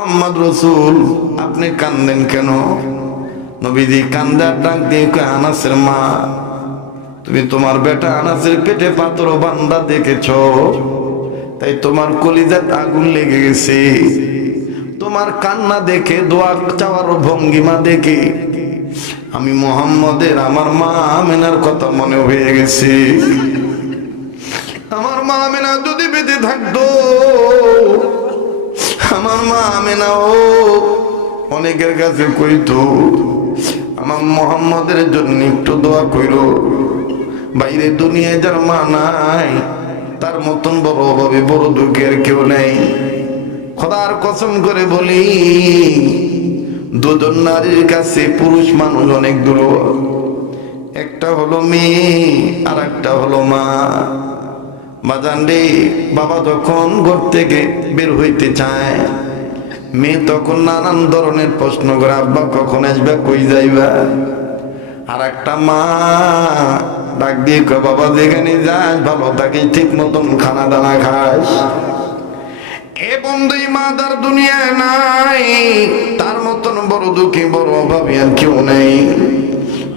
মোহাম্মদ রসুল, আপনি কান্দেন কেন? নবীজি কান্দার ডাক দিয়ে কয়, আনাসের মা, তুমি তোমার বেটা আনাসের পেটে পাথর বান্দা দেখেছ, তাই তোমার কলিজাত আগুন লেগে গেছে। তোমার কান্না দেখে, দোয়া চাওয়ার ভঙ্গিমা দেখে আমি মুহাম্মদের আমার মা আমেনার কথা মনে হয়ে গেছে। আমার মা আমেনা যদি বেঁচে থাকতো, আমার মা আমেনাও অনেকের কাছে কইতো, আমার মুহাম্মদের জন্য একটু দোয়া কইরো। বাইরে দুনিয়ায় যার মা নাই, তার মতন বড় অভাবে বড় দুঃখের কেউ নেই। খোদার কসম করে বলি, দুজন নারীর কাছে পুরুষ মানুষ অনেক দুর্বল। একটা হলো মেয়ে, আর একটা হলো মা। বাজান রে, বাবা যখন ঘর থেকে বের হইতে চায়, মেয়ে তখন নানান ধরনের প্রশ্ন করে, আব্বা কখন আসবে, কই যাইবা? আর একটা মা ডাক দিয়ে কয়, বাবা যেখানে যাস ভালো থাকিস, ঠিক মতন খানা দানা খাস। এ বন্ধু, মা তার দুনিয়ায় নাই, তার মতন বড় দুঃখী বড় অভাবী আর কেউ নেই।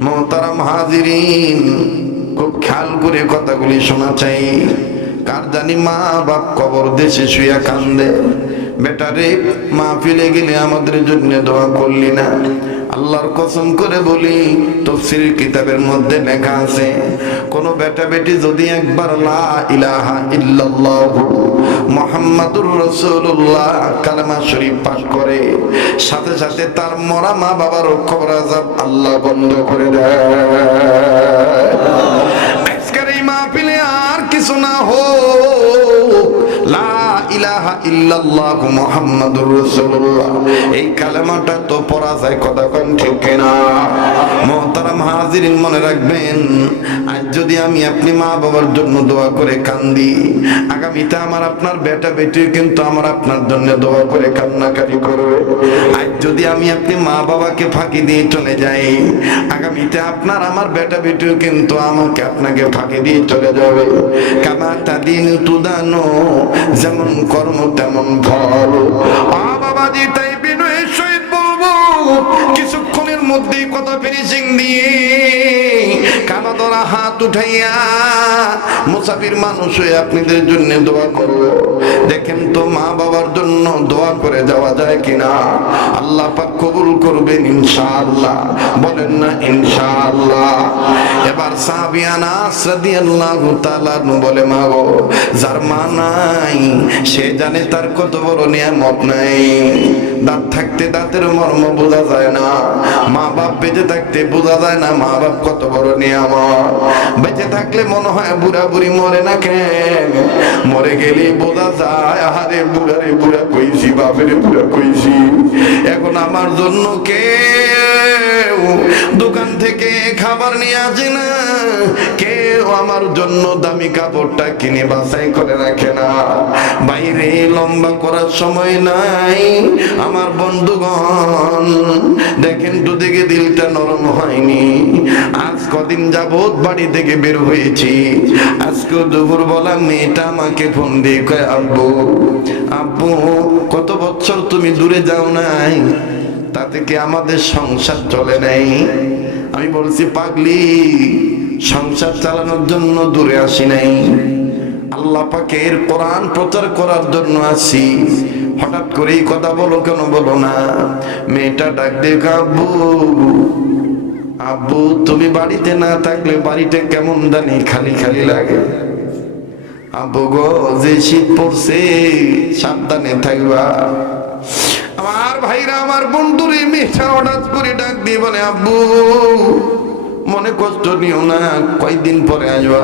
মোহতারাম হাজিরিন, খুব খেয়াল করে কথাগুলি শোনা চাই। কার জানি মা বাপ কবর দেশে শুয়ে কান্দে, বেটারে মা ফিরে গেলে আমাদের জন্য দোয়া করলি না। আল্লাহর কসম করে বলি, তাফসীরের কিতাবের মধ্যে লেখা আছে, কোন বেটা বেটি যদি একবার লা ইলাহা ইল্লাল্লাহু মুহাম্মাদুর রাসূলুল্লাহ কালেমা শরীফ পাঠ করে, সাথে সাথে তার মরা মা বাবার কবর আযাব আল্লাহ বন্ধ করে দেয়। আজকের এই মাহফিলে আর কিছু না হোক, লা ইলাহা ইল্লাল্লাহ মুহাম্মাদুর রাসূলুল্লাহ, এই কালেমাটা তো পড়া যায়, কথা কোন ঠিক না? মুহতারাম হাজিরিন, মনে রাখবেন, আজ যদি আমি আপনি মা বাবার জন্য দোয়া করে কান্দি, আগামীতে আমার আপনার বেটা বেটি কিন্তু আমার আপনার জন্য দোয়া করে কান্নাকারি করবে। আজ যদি আমি আপনি মা বাবাকে ফাঁকি দিয়ে চলে যাই, আগামীতে আপনার আমার বেটা বেটিও কিন্তু আমাকে আপনাকে ফাঁকি দিয়ে চলে যাবে। কামা তাদিন তুদানো, যেমন কর্ম তেমন ফল। বাবাজি, তাই বিনয়ের সহিত বলবো, কিছুক্ষণের মধ্যেই কথা ফিনিশিং দিয়ে কানা ধরা হাত উঠাইয়া মুসাফির মানুষ হয়ে আপনাদের জন্য দোয়া করবো। দেখেন তো মা বাবার জন্য দোয়া করে যাওয়া যায় কিনা? আল্লাহ পাক কবুল করবেন ইনশাআল্লাহ, বলেন না ইনশাআল্লাহ। এবার সাহাবী আনাস রাদিয়াল্লাহু তাআলা বলে, মা গো, যার মা নাই সে জানে তার কত বড় নিয়ামত নাই। দাঁত থাকতে দাঁতের মর্ম বোঝা যায় না, মা বাপ বেঁচে থাকতে বোঝা যায় না মা বাপ কত বড় নিয়ামত। বেঁচে থাকলে মনে হয় বুড়া বুড়ি মরে না, কেন মরে গেলে বোঝা যায়, আহারে বুড়ারে বুড়া কইছি, বাপেরে বুড়া কইছি। এখন আমার জন্য কেউ দোকান থেকে খাবার নিয়ে আসে না, কেউ আমার জন্য দামি কাপড়টা কিনে বাছাই করে রাখে না। বাইরে লম্বা করার সময় নাই। আমার বন্ধুগণ, দেখেন তো দেখে দিলটা নরম হয়নি। আজ কদিন যাবত বাড়ি থেকে বের হয়েছি, আজকে দুপুর বেলা মেয়েটা আমাকে ফোন দিয়ে কয়, আব্বু আব্বু, কত বছর তুমি দূরে যাও নাই, তাতে কি আমাদের সংসার চলে নাই? আমি বলছি, পাগলি, সংসার চালানোর জন্য দূরে আসি নাই, আল্লাহ পাকের কোরআন প্রচার করার জন্য আসি। হঠাৎ করে এই কথা বলো কেন, বলো না? মেয়েটা ডাক দিয়ে, আব্বু আব্বু, তুমি বাড়িতে না থাকলে বাড়িতে কেমন জানি খালি খালি লাগে। আব্বু গো, যে শীত পড়ছে, সাবধানে থাকবা। আমার ভাইরা, আমার বন্ধুরে মেয়েটা হঠাৎ করে ডাক দিয়ে বলে, আব্বু মনে কষ্ট নিও না, কয়েকদিন পরে আসবা।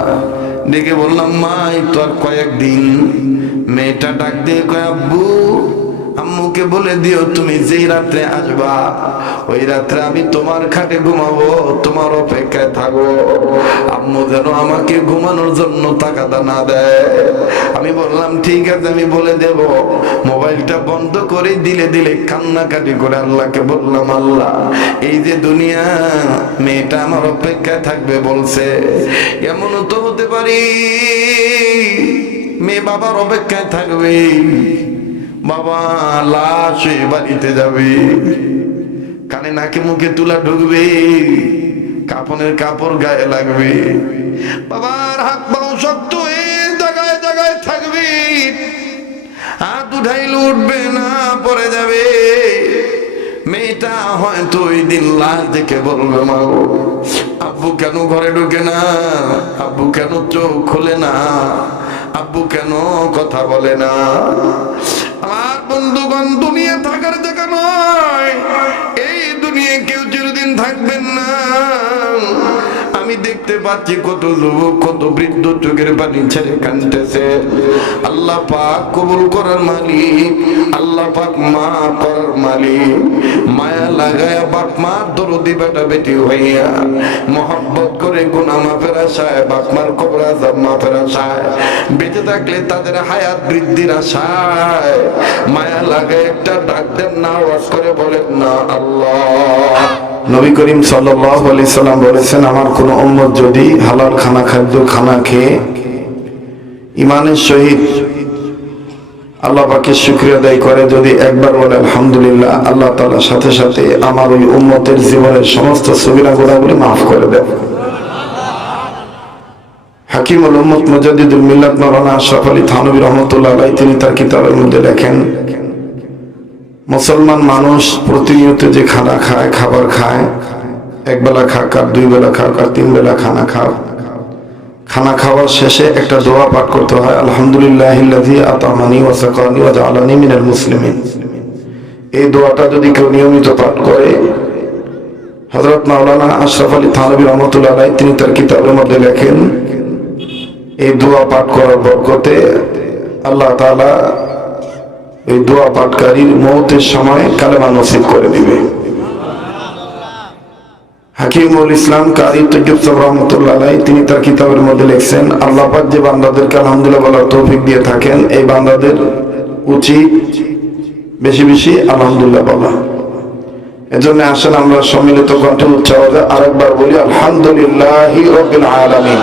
ডেকে বললাম, মা এই তো আর কয়েকদিন। মেয়েটা ডাক দিয়ে কয়, আব্বু আম্মুকে বলে দিও তুমি যেই রাত্রে আসবা, ওই রাত্রে আমি তোমার খাটে ঘুমাবো, তোমার অপেক্ষায় থাকবো। আম্মু যেন আমাকে ঘুমানোর জন্য তাকাদা না দেয়। আমি বললাম, ঠিক আছে, আমি বলে দেব। মোবাইলটা বন্ধ করে দিলে দিলে কান্নাকাটি করে আল্লাহকে বললাম, আল্লাহ, এই যে দুনিয়া, মেয়েটা আমার অপেক্ষায় থাকবে বলছে, এমনও তো হতে পারি মেয়ে বাবার অপেক্ষায় থাকবে, বাবা লাশ ওই বাড়িতে যাবে, কানে নাকে মুখে তুলা ঢুকবে, কাপনের কাপড় গায়ে লাগবে, বাবার হাত পাও শক্ত হয়ে জায়গায় জায়গায় থাকবে, হাত উঠাইলে উঠবে না, পড়ে যাবে। মেয়েটা হয়তো ওই দিন লাশ দেখে বলবে, মা গো আব্বু কেন ঘরে ঢুকে না, আব্বু কেন চোখ খোলে না, আব্বু কেন কথা বলে না। আমার বন্ধুগণ, দুনিয়া থাকার জায়গা নয়, এই দুনিয়া কেউ চিরদিন থাকবেন না। আমি দেখতে পাচ্ছি কত যুবক, কত বৃদ্ধ চোখের পানি ছেড়ে কাঁদতেছে। আল্লাহ পাক কবুল করার মালিক, আল্লাহ পাক মাফ করার মালিক। মায়া লাগায়া বাপ মার দরদি বেটা বেটি হইয়া মহব্বত করে গুনাহ মাফের আশায়, বাপ মার কবর আযাব মাফের আশায়, বেঁচে থাকলে তাদের হায়াত বৃদ্ধির আশায় মায়া লাগায় একটা ডাক দেন না, আওয়াজ করে বলেন না আল্লাহ। নবী করিম সাল্লাল্লাহু আলাইহি সাল্লাম বলেছেন, আমার কোন উম্মত যদি হালাল খানা খেয়ে ঈমানের সহিত আল্লাহ পাকের শুকরিয়া আদায় করে, যদি একবার বলে আলহামদুলিল্লাহ, আল্লাহ তাআলা সাথে সাথে আমার ওই উম্মতের জীবনের সমস্ত সগীরা গুনাহগুলি মাফ করে দেন। হাকিমুল উম্মত মুজাদ্দিদুল মিল্লাত মাওলানা আশরাফ আলী থানভী রাহমাতুল্লাহ আলাইহি তিনি তার কিতাবের মধ্যে লেখেন, মুসলমান মানুষ প্রতিনিয়ত যে খানা খায়, খাবার খায়, একবেলা খাক আর দুই বেলা খাক আর তিন বেলা খানা খাক, খানা খাওয়ার শেষে একটা দোয়া পাঠ করতে হয়, আলহামদুলিল্লাহিল্লাযী আতামানি ওয়া সাকানি ওয়া জাআলানি মিনাল মুসলিমিন। এই দোয়াটা যদি কেউ নিয়মিত পাঠ করে, হযরত মাওলানা আশরাফ আলী থানভী রাহমাতুল্লাহ আলাইহি তিনি তার কিতাবের মধ্যে লেখেন, এই দোয়া পাঠ করার বরকতে আল্লাহ তাআলা এই দোয়া পাঠকারীর মওতের সময় কালেমা নসিব করে দিবে। হাকিমুল ইসলাম কারি তৈয়ব সাহেব রাহমাতুল্লাহ আলাইহি তিনি তার কিতাবের মধ্যে লিখছেন, আল্লাহ পাক যে বান্দাদেরকে আলহামদুলিল্লাহ বলার তৌফিক দিয়ে থাকেন, এই বান্দাদের উচিত বেশি বেশি আলহামদুলিল্লাহ বলা। এজন্য আসেন আমরা সম্মিলিত কণ্ঠে উচ্চ আওয়াজে আরেকবার বলি, আলহামদুলিল্লাহি রাব্বিল আলামিন।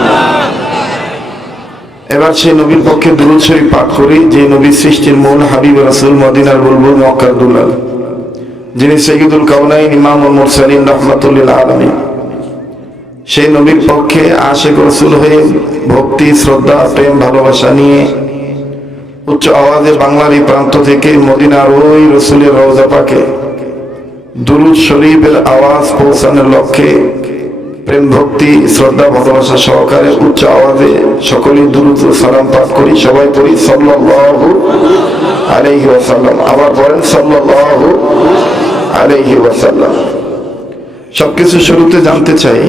এবার সেই নবীর পক্ষে দুরূদ শরীফ পাঠ করি, যে নবী সৃষ্টির মূল হাবিব রাসূল, মদিনার বুলবুল, মক্কার দুলাল, যিনি সাইয়্যিদুল কাওনাইন ইমামুল মুরসালিন রাহমাতুল লিল আলামিন। সেই নবীর পক্ষে আশিক রাসূল হয়ে ভক্তি, শ্রদ্ধা, প্রেম, ভালোবাসা নিয়ে উচ্চ আওয়াজে বাংলার এই প্রান্ত থেকে মদিনার ওই রাসূলের রওজা পাকে দুরূদ শরীফের আওয়াজ পৌঁছানোর লক্ষ্যে প্রেম, ভক্তি, শ্রদ্ধা, ভালোবাসা সহকারে উচ্চ আওয়াজে সকলেই দুরূদ ও সালাম পাঠ করি। সবাই পড়ি সাল্লাল্লাহু আলাইহি ওয়াসাল্লাম। আবার বলেন সাল্লাল্লাহু আলাইহি ওয়াসাল্লাম। সবকিছু শুরুতে জানতে চাই,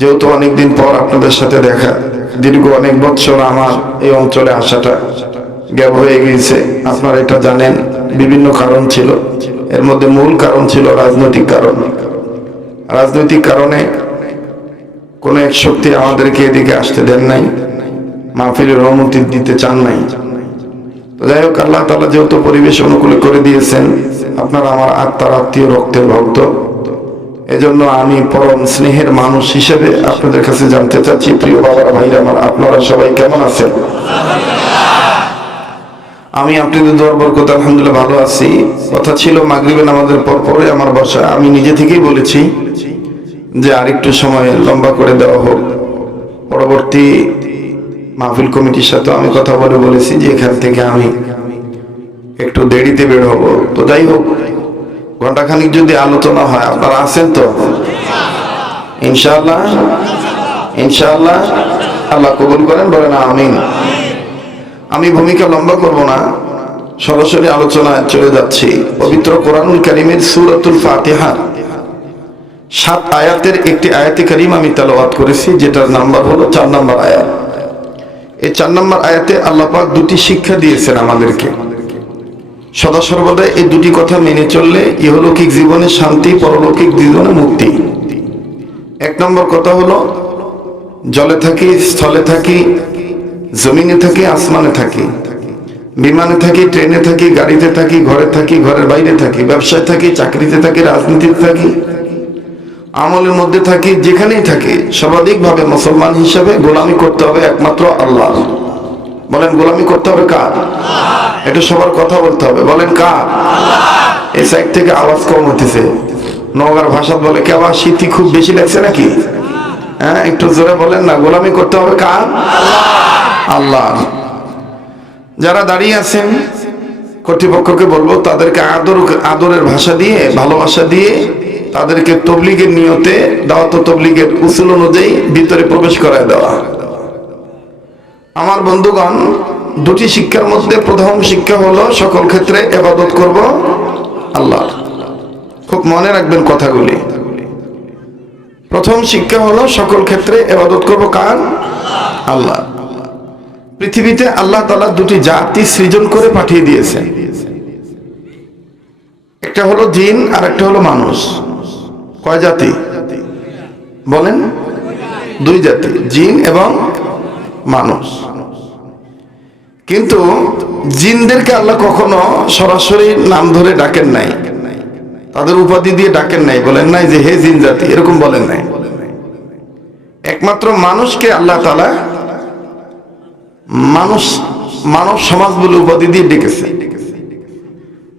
যেহেতু অনেকদিন পর আপনাদের সাথে দেখা, দীর্ঘ অনেক বছর আমার এই অঞ্চলে আসাটা গ্যাপ হয়ে গিয়েছে, আপনারা এটা জানেন। বিভিন্ন কারণ ছিল, এর মধ্যে মূল কারণ ছিল রাজনৈতিক কারণ। রাজনৈতিক কারণে কোন এক শক্তি আমাদেরকে এদিকে আসতে দেন নাই, মাহফিলের অনুমতি দিতে চান নাই। তো যাই হোক, আল্লাহ তাআলা যেহেতু পরিবেশ অনুকূলে করে দিয়েছেন, আপনারা আমার আত্মার আত্মীয়, রক্তের ভক্ত, এজন্য আমি পরম স্নেহের মানুষ হিসেবে আপনাদের কাছে জানতে চাচ্ছি, প্রিয় বাবারা, ভাইরা আমার, আপনারা সবাই কেমন আছেন? আমি আপনাদের দোয়ার বরকতে আলহামদুলিল্লাহ ভালো আছি। কথা ছিল মাগরিবের নামাজের পর পরে আমার বাসায়, আমি নিজে থেকেই বলেছি যে আরেকটু সময় লম্বা করে দেওয়া হোক। পরবর্তী মাহফিল কমিটির সাথে আমি কথা বলে বলেছি যে এখান থেকে আমি একটু দেরিতে বের হব। তো যাই হোক, ঘন্টাখানিক যদি আলোচনা হয়, আপনারা আছেন তো? ইনশাআল্লাহ, ইনশাআল্লাহ। আল্লাহ কবুল করেন, বলেন আমিন। আমি ভূমিকা লম্বা করব না, সরাসরি আলোচনায় চলে যাচ্ছি। পবিত্র কোরআনুল কারীমের সূরাতুল ফাতিহা 7 আয়াতের একটি আয়াতে কারীম আমি তেলাওয়াত করেছি, যেটার নাম্বার হলো 4 নম্বর আয়াত। এই 4 নম্বর আয়াতে আল্লাহ পাক দুটি শিক্ষা দিয়েছেন আমাদেরকে। সদা সর্বদা এই দুটি কথা মেনে চললে ইহলৌকিক জীবনে শান্তি, পরলৌকিক জীবনে মুক্তি। 1 নম্বর কথা হলো, জলে থাকি, স্থলে থাকি, জমিনে থাকি, আসমানে থাকি, বিমানে থাকি, ট্রেনে থাকি, গাড়িতে থাকি, ঘরে থাকি, ঘরের বাইরে থাকি, ব্যবসায় থাকি, চাকরিতে থাকি, রাজনীতিতে থাকি, আমলের মধ্যে থাকি, যেখানেই থাকি, সর্বাধিকভাবে মুসলমান হিসাবে গোলামি করতে হবে একমাত্র আল্লাহ। বলেন গোলামি করতে হবে কার? একটু সবার কথা বলতে হবে, বলেন কার? এই সাইড থেকে আওয়াজ কম হতেছে। নওগাঁর ভাষা বলে কি আবার শীত খুব বেশি লাগছে নাকি? হ্যাঁ, একটু জোরে বলেন না। গোলামি করতে হবে কার? আল্লাহ। যারা দাঁড়িয়ে আছেন কর্তৃপক্ষকে বলবো তাদেরকে আদরের ভাষা দিয়ে, ভালোবাসা দিয়ে তাদেরকে তবলিগের নিয়তে, দাওয়াত তবলিগের উসুল অনুযায়ী ভিতরে প্রবেশ করায় দেওয়া। আমার বন্ধুগণ, দুটি শিক্ষার মধ্যে প্রথম শিক্ষা হলো সকল ক্ষেত্রে ইবাদত করব আল্লাহ। খুব মনে রাখবেন কথাগুলি। প্রথম শিক্ষা হলো সকল ক্ষেত্রে ইবাদত করব কার? আল্লাহ। পৃথিবীতে আল্লাহ তাআলা দুটি জাতি সৃজন করে পাঠিয়ে দিয়েছেন, একটা হলো জিন আর একটা হলো মানুষ। কয় জাতি বলেন? দুই জাতি, জিন এবং মানুষ। কিন্তু জিনদেরকে আল্লাহ কখনো সরাসরি নাম ধরে ডাকেন নাই, তাদের উপাধি দিয়ে ডাকেন নাই, বলেন নাই যে হে জিন জাতি, এরকম বলেন নাই। একমাত্র মানুষকে আল্লাহ তাআলা মানব সমাজ বলে উপাধি দিয়ে ডেকেছে।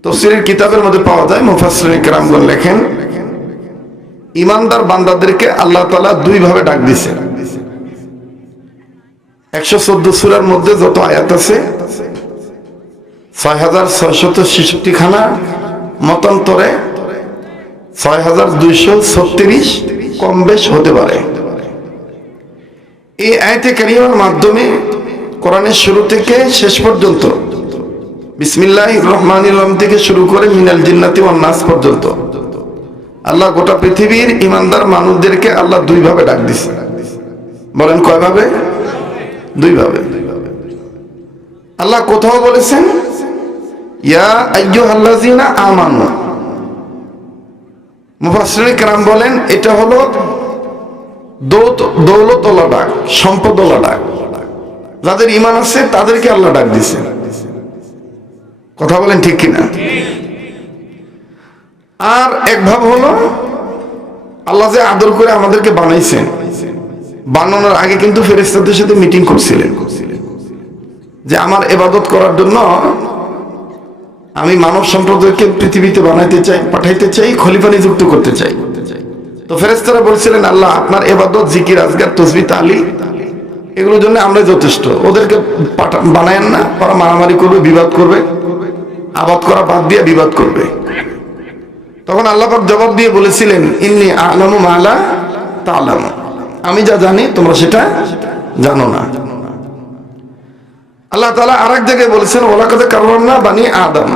তাফসীরের কিতাবের মধ্যে পাওয়া যায়, মুফাসসিরিন কেরামগণ লেখেন, ইমানদার বান্দাদেরকে আল্লাহ তাআলা দুই ভাবে ডাক দিয়েছেন। 114 সূরার মধ্যে যত আয়াত আছে 6666 খানা, মতান্তরে 6236 কম বেশ হতে পারে। এই আয়াতে কারিমার মাধ্যমে কোরআনের শুরু থেকে শেষ পর্যন্ত বিসমিল্লাহির রহমানির রহিম থেকে শুরু করে মিনাল জিন্নাতি ওয়ান নাস পর্যন্ত আল্লাহ গোটা পৃথিবীর ইমানদার মানুষদেরকে আল্লাহ দুই ভাবে ডাক দিয়েছে। বলেন কয় ভাবে? দুই ভাবে। আল্লাহ কোথাও বলেছেন ইয়া আইয়ুহাল্লাযিনা আমানু, মুফাসসিরিন কেরাম বলেন এটা হলো দৌলতওয়ালা ডাক, সম্পদওয়ালা ডাক। যাদের ঈমান আছে তাদেরকে আল্লাহ ডাক দিয়েছেন। কথা বলেন ঠিক কিনা? আর এক ভাব হলো আল্লাহ যে আদর করে আমাদেরকে বানাইছেন, বানানোর আগে কিন্তু ফেরেশতাদের সাথে মিটিং করছিলেন যে আমার ইবাদত করার জন্য আমি মানব সম্প্রদায়কে পৃথিবীতে বানাইতে চাই, পাঠাইতে চাই, খলিফা নিযুক্ত করতে চাই। তো ফেরেশতারা বলছিলেন আল্লাহ আপনার ইবাদত, জিকির, আজকার, তাসবিহ, তাহলিল এগুলোর জন্য আমরা যথেষ্ট, ওদেরকে বানায়েন না, ওরা মারামারি করবে, বিবাদ করবে, আবাদ করা বাদ দিয়ে বিবাদ করবে। তখন আল্লাহ পাক জবাব দিয়ে বলেছিলেন ইন্নী আ'লামু মা লা তা'লামুন, আমি যা জানি তোমরা সেটা জানো না। আল্লাহ তাআলা আরেক জায়গায় বলেছেন ওয়ালাকাদ কাররামনা বানি আদম,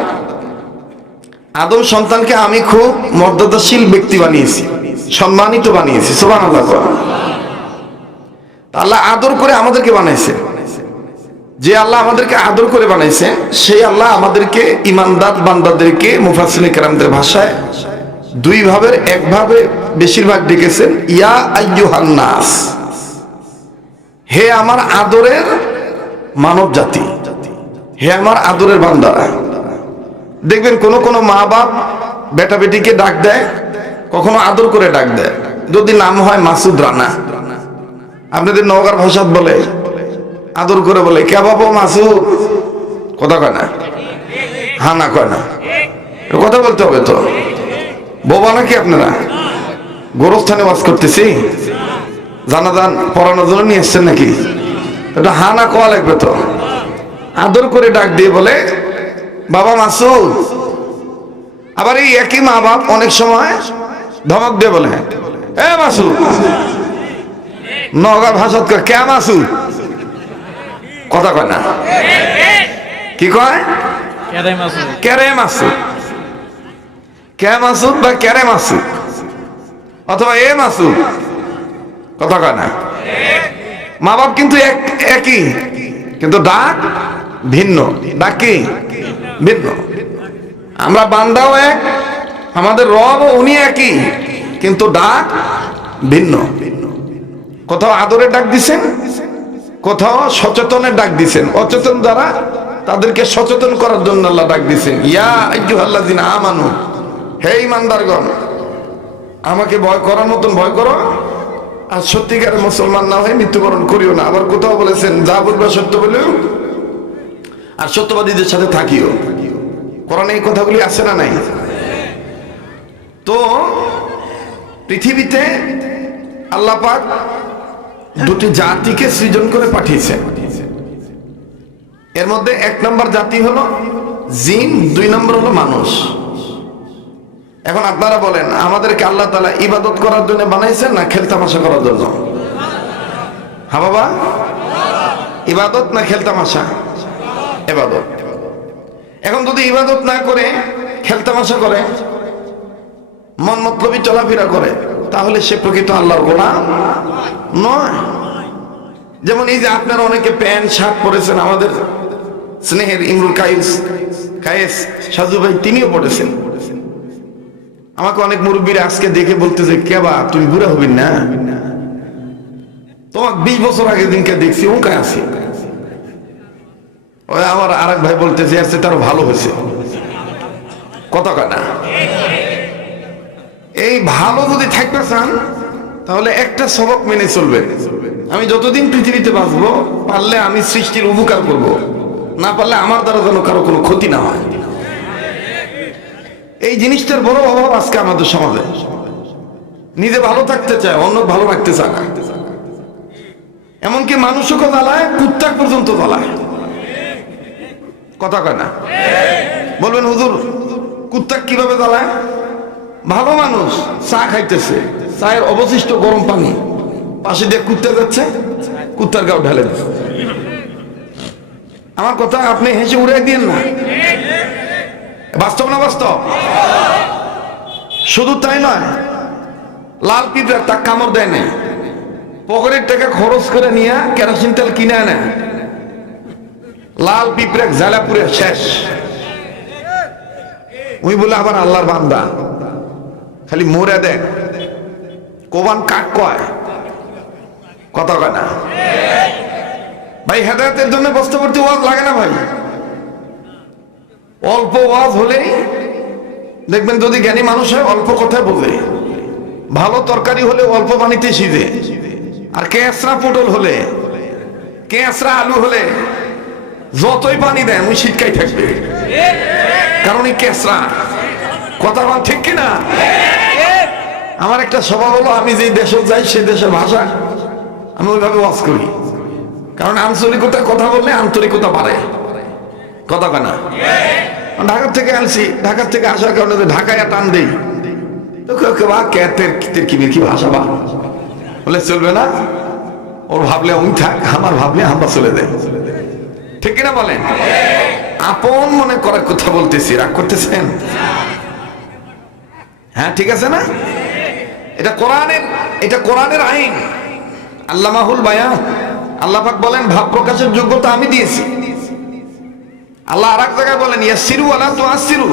আদম সন্তানকে আমি খুব মর্যাদাশীল ব্যক্তি বানিয়েছি, সম্মানিত বানিয়েছি। সুবহানাল্লাহ। আল্লাহ আদর করে আমাদেরকে বানাইছে। যে আল্লাহ আমাদেরকে আদর করে বানাইছে সেই আল্লাহ আমাদেরকে ইমানদার বান্দাদেরকে মুফাসসিরিন কেরামদের ভাষায় দুই ভাবের এক ভাবে বেশিরভাগ ডেকেছেন ইয়া আইয়ুহান নাস, হে আমার আদরের মানব জাতি, হে আমার আদরের বান্দারা। দেখবেন কোন কোন মা বাপ বেটা বেটিকে ডাক দেয়, কখনো আদর করে ডাক দেয়। যদি নাম হয় মাসুদ রানা, আপনাদের নওগাঁর ভাষাত বলে আদর করে বলে কে বাবা মাসুদ, কথা কয় না, হ্যাঁ না কয় না, কথা বলতে হবে তো। বোবা নাকি আপনারা? গোরস্থানে ওয়াজ করতেছি, জানাজান পড়ানোর জন্য নিয়ে এসছেন নাকি? এটা হ্যাঁ না কোয়া লাগবে তো। আদর করে ডাক দিয়ে বলে বাবা মাসুদ। আবার এই একই মা বাপ অনেক সময় ধমক দিয়ে বলে এ মাসুদ, নওগাঁ ভাষাত কয় কে মাসুদ, কথা কয় না, কি কয়? কেরে মাসুদ, কে মাসুদ বা কেরে মাসুদ, অথবা এ মাসুদ, কথা কয় না। মা বাপ কিন্তু একই, কিন্তু ডাক ভিন্ন। ডাক কি ভিন্ন। আমরা বান্দাও এক, আমাদের রব উনি একই, কিন্তু ডাক ভিন্ন। কোথাও আদরের ডাক দিছেন, কোথাও সচেতনের ডাক দিছেন। অচেতন যারা তাদেরকে সচেতন করার জন্য আল্লাহ ডাক দিছেন ইয়া আইয়ুহাল্লাযিনা আমানু, হে ঈমানদারগণ আমাকে ভয় করার মতন ভয় করো, আর সত্যিকারের মুসলমান না হয়ে মৃত্যুবরণ করিও না। আবার কোথাও বলেছেন যা বলবে সত্য বলেও আর সত্যবাদীদের সাথে থাকিও। কোরআনে এই কথাগুলি আছে না নাই? তো পৃথিবীতে আল্লাহ পাক দুটি জাতিকে সৃজন করে পাঠিয়েছেন। এর মধ্যে এক নম্বর জাতি হলো জিন, দুই নম্বর হলো মানুষ। এখন আপনারা বলেন, আমাদেরকে আল্লাহ তাআলা ইবাদত করার জন্য বানাইছেন না খেলতামাশা করার জন্য? হ্যাঁ বাবা, ইবাদত না খেলতামাশা? ইবাদত। এখন যদি ইবাদত না করে খেলতামাশা করে, মন মতলবী চলাফেরা করে, তাহলে সে প্রকৃত আল্লাহর গোলাম নয়। যেমন এই যে আপনারা অনেকে প্যান্ট শার্ট পরেছেন, আমাদের স্নেহের ইমরুল কায়েস সাজু ভাই তিনিও পড়েছেন। আমাকে অনেক মুরব্বীরা আজকে দেখে বলতেছে, কেবা তুমি বুড়া হবি না, তোমাকে 20 বছর আগে দিনকে দেখছি ওখানে আছি। ওই আমার আরেক ভাই বলতেছে আসছে তারও ভালো হয়েছে। কত কাটা এই ভালো যদি থাকতে চান তাহলে একটা সবক মেনে চলবে। আমি যতদিন পৃথিবীতে বাঁচবো, পারলে আমি সৃষ্টির উপকার করব, না পারলে আমার দ্বারা যেন কারো কোনো ক্ষতি না হয়। এই জিনিসটার বড় অভাব আজকে আমাদের সমাজে। নিজে ভালো থাকতে চায়, অন্য ভালো রাখতে চায় না। এমনকি মানুষকে জ্বালায়, কুত্তা পর্যন্ত জ্বালায়। কথা কয় না? বলবেন হুজুর কুত্তা কিভাবে জ্বালায়? ভালো মানুষ চা খাইতেছে, চায়ের অবশিষ্ট গরম পানি পাশে দিয়ে কুত্তা যাচ্ছে, কুত্তার গাও ঢালে দিচ্ছে। আমার কথা আপনি হেসে উড়াই দিন না, বাস্তব না বাস্তব? শুধু তাই নয়, লাল পিঁপড়া তা কামড় দেয় না, পকেটের টাকা খরচ করে নিয়ে কেরোসিন তেল কিনে আনে, লাল পিঁপড়া জ্বালাপুরে শেষ। ওই বলে আবার আল্লাহর বান্দা, খালি মোরে দেখ কোবান কাক কয়। কথা কয় না ভাই? হেদায়েতের জন্য বস্তাবর্তী ওয়াজ লাগে না ভাই? অল্প ওয়াজ হলেই দেখবেন, যদি জ্ঞানী মানুষ হয় অল্প কথায় বোঝে। ভালো তরকারি হলে অল্প পানিতে সিজে, আর কেঁচড়া পটল হলে, কেঁচড়া আলু হলে যতই পানি দেয় ওই শীতকাই থাকবে, কারণ এই কেঁচড়া। কথা বল ঠিক কিনা? আমার একটা স্বভাব হলো, আমি যে দেশে যাই সে দেশের ভাষা আমি ওইভাবে ওয়াজ করি, কারণ আঞ্চলিকতায় কথা বললে আন্তরিকতা বাড়ে। কথা কয় না? ঢাকার থেকে আনছি, ঢাকার থেকে আসার কারণে ঢাকায় টান দেই, কি ভাষা বা বলে চলবে না, ওর ভাবলে ওই থাক, আমার ভাবলে আমরা চলে দেয়। ঠিক কিনা বলেন? আপন মনে করার কথা বলতেছি, রাগ করতেছেন? হ্যাঁ ঠিক আছে না? এটা কোরআনের আইন। আল্লামাহুল বায়ান, আল্লাহ পাক বলেন ভাব প্রকাশের যোগ্যতা আমি দিয়েছি। আল্লাহ আর এক জায়গায় বলেন ইয়াসসিরু ওয়ালা তুআসসিরু,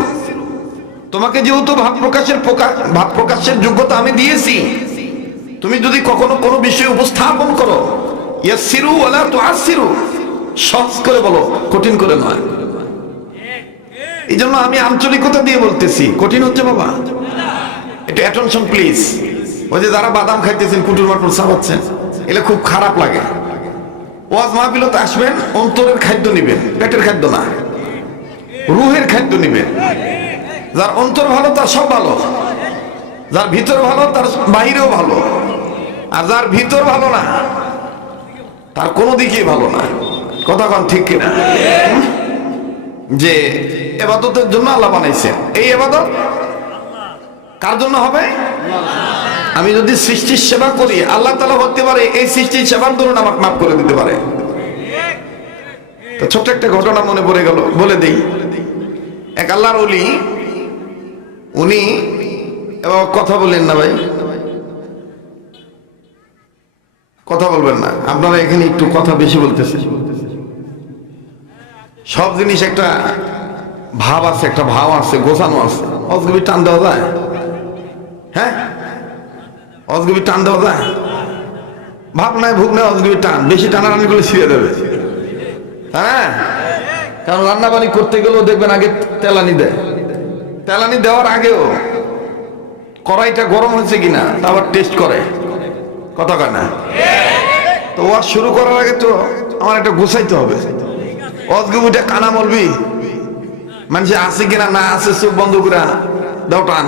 তোমাকে যেহেতু ভাব প্রকাশের যোগ্যতা আমি দিয়েছি, তুমি যদি কখনো কোনো বিষয় উপস্থাপন করো, ইয়াসসিরু ওয়ালা তুআসসিরু, সহজ করে বলো, কঠিন করে নয়। এই জন্য আমি আঞ্চলিকতা দিয়ে বলতেছি। কঠিন হচ্ছে বাবা? এটা অ্যাটেনশন প্লিজ। ওই যে যারা বাদাম খাইতেছেন, কুটুর মাটুর চাবাচ্ছেন, এগুলো খুব খারাপ লাগে। ওয়াজ মাহফিলতে আসবেন, অন্তরের খাদ্য নিবেন, পেটের খাদ্য না, রুহের খাদ্য নিবেন। যার অন্তর ভালো তার সব ভালো, যার ভিতর ভালো তার বাহিরেও ভালো, আর যার ভিতর ভালো না তার কোনো দিকেই ভালো না। কথা কন ঠিক কিনা? যে ইবাদতের জন্য আল্লাহ বানাইছেন, এই ইবাদত কার জন্য হবে? আমি যদি সৃষ্টির সেবা করি, আল্লাহ তাআলা হতে পারে এই সৃষ্টির সেবার দরুন আমাকে মাফ করে দিতে পারে। তো ছোট্ট একটা ঘটনা মনে পড়ে গেল, বলে দেই। এক আল্লাহর ওলি, উনি, এবার কথা বলেন না ভাই, কথা বলবেন না আপনারা, এখানে একটু কথা বেশি বলতেছে। সব জিনিস একটা ভাব আছে, একটা ভাব আছে, গোছানো আছে। অজগবি টান দেওয়া যায়? হ্যাঁ, অজগবি টান দেওয়া যায়? ভাব নাই ভুগ নাই, অজগবি টান, বেশি টানাটানি করে ছিঁড়ে দেবে। হ্যাঁ, কারণ রান্না বাড়ি করতে গেলেও দেখবেন আগে তেলানি দেয়, তেলানি দেওয়ার আগেও কড়াইটা গরম হয়েছে কিনা তা আবার টেস্ট করে। কথা কয় না? তো ওয়াজ শুরু করার আগে তো আমার একটা গোছাইতে হবে, অজগুবিটা কানা বলবি মানুষ আছে কিনা না আছে চোখ বন্ধ করে দাও টান।